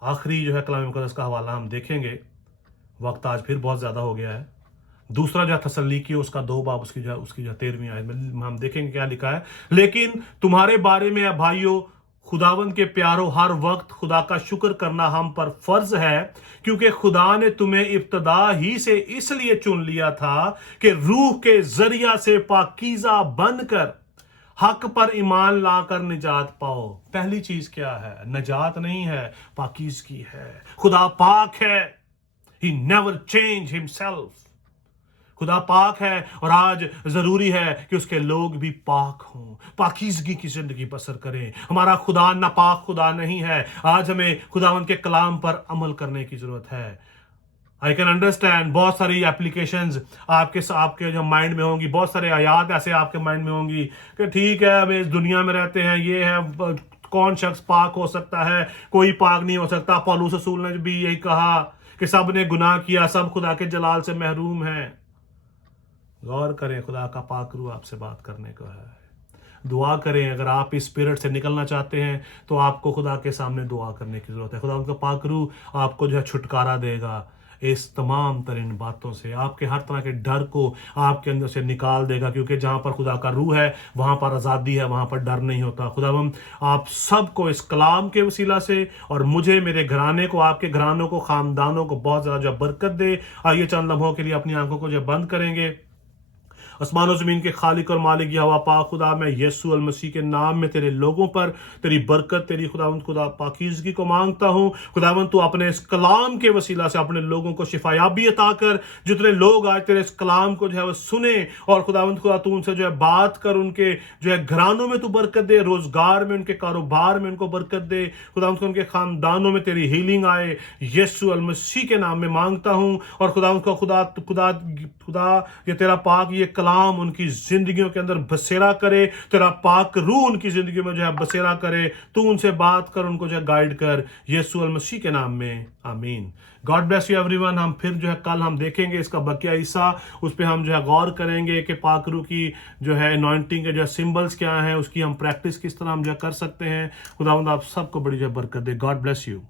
आखिरी कलाम मुकद्दस का हवाला हम देखेंगे। वक्त आज फिर बहुत ज्यादा हो गया है। दूसरा तसल्लीकी उसका 2 बाब उसकी 13वीं आयत में हम देखेंगे क्या लिखा है। लेकिन तुम्हारे बारे में भाइयों, खुदावंद के प्यारो, हर वक्त खुदा का शुक्र करना हम पर फर्ज है, क्योंकि खुदा ने तुम्हें इब्तदा ही से इसलिए चुन लिया था कि रूह के जरिया से पाकीज़ा बनकर हक पर ईमान लाकर निजात पाओ। पहली चीज क्या है? निजात नहीं है, पाकीज़गी है। खुदा पाक है, He never changed himself. खुदा पाक है और आज जरूरी है कि उसके लोग भी पाक हों, पाकीज़गी की जिंदगी बसर करें। हमारा खुदा नापाक खुदा नहीं है। आज हमें खुदावंद के कलाम पर अमल करने की जरूरत है। आई कैन अंडरस्टैंड, बहुत सारी एप्लीकेशंस आपके जो माइंड में होंगी, बहुत सारे आयात ऐसे आपके माइंड में होंगी कि ठीक है, हम इस दुनिया में रहते हैं, ये है, कौन शख्स पाक हो सकता है? कोई पाक नहीं हो सकता। पौलुस रसूल ने भी यही कहा कि सब ने गुनाह किया, सब खुदा के जलाल से महरूम हैं। गौर करें, खुदा का पाक रूह आपसे बात करने को है। दुआ करें। अगर आप इस स्पिरिट से निकलना चाहते हैं तो आपको खुदा के सामने दुआ करने की जरूरत है। खुदा उनका पाक रूह आपको छुटकारा देगा इस तमाम तरीन बातों से, आपके हर तरह के डर को आपके अंदर से निकाल देगा, क्योंकि जहां पर खुदा का रूह है वहां पर आज़ादी है, वहां पर डर नहीं होता। खुदावंद आप सबको इस कलाम के वसीला से और मुझे, मेरे घराने को, आपके घरानों को, खानदानों को बहुत ज़्यादा बरकत दे। आइए चंद लम्हों के लिए अपनी आंखों को बंद करेंगे। आसमान और ज़मीन के खालिक और मालिक यहोवा पाक खुदा, मैं यीशु अल मसीह के नाम में तेरे लोगों पर तेरी बरकत, तेरी खुदावंद खुदा पाकीज़गी को मांगता हूँ। खुदावंद तू अपने इस कलाम के वसीला से अपने लोगों को शिफायाबी अता कर। जितने लोग आज तेरे इस कलाम को वो सुने, और खुदावंद खुदा तू उनसे बात कर, उनके घरानों में तू बरकत दे, रोजगार में, उनके कारोबार में उनको बरकत दे। खुदावंद उनके खानदानों में तेरी हीलिंग आए, यीशु अल मसीह के नाम में मांगता हूँ। और खुदावंद को खुदा ये तेरा पाक ये कलाम उनकी जिंदगियों के अंदर बसेरा करे, तेरा पाक रूह उनकी जिंदगी में बसेरा करे। तू उनसे बात कर, उनको गाइड कर, यीशु अल मसीह के नाम में, आमीन। God bless you everyone. हम फिर कल हम देखेंगे इसका बकिया हिस्सा, उस पर हम गौर करेंगे कि पाक रूह की अनॉइंटिंग के सिंबल्स क्या हैं, उसकी हम प्रैक्टिस किस तरह हम कर सकते हैं। खुदावंद आप सबको बड़ी बरकत दे। God bless you.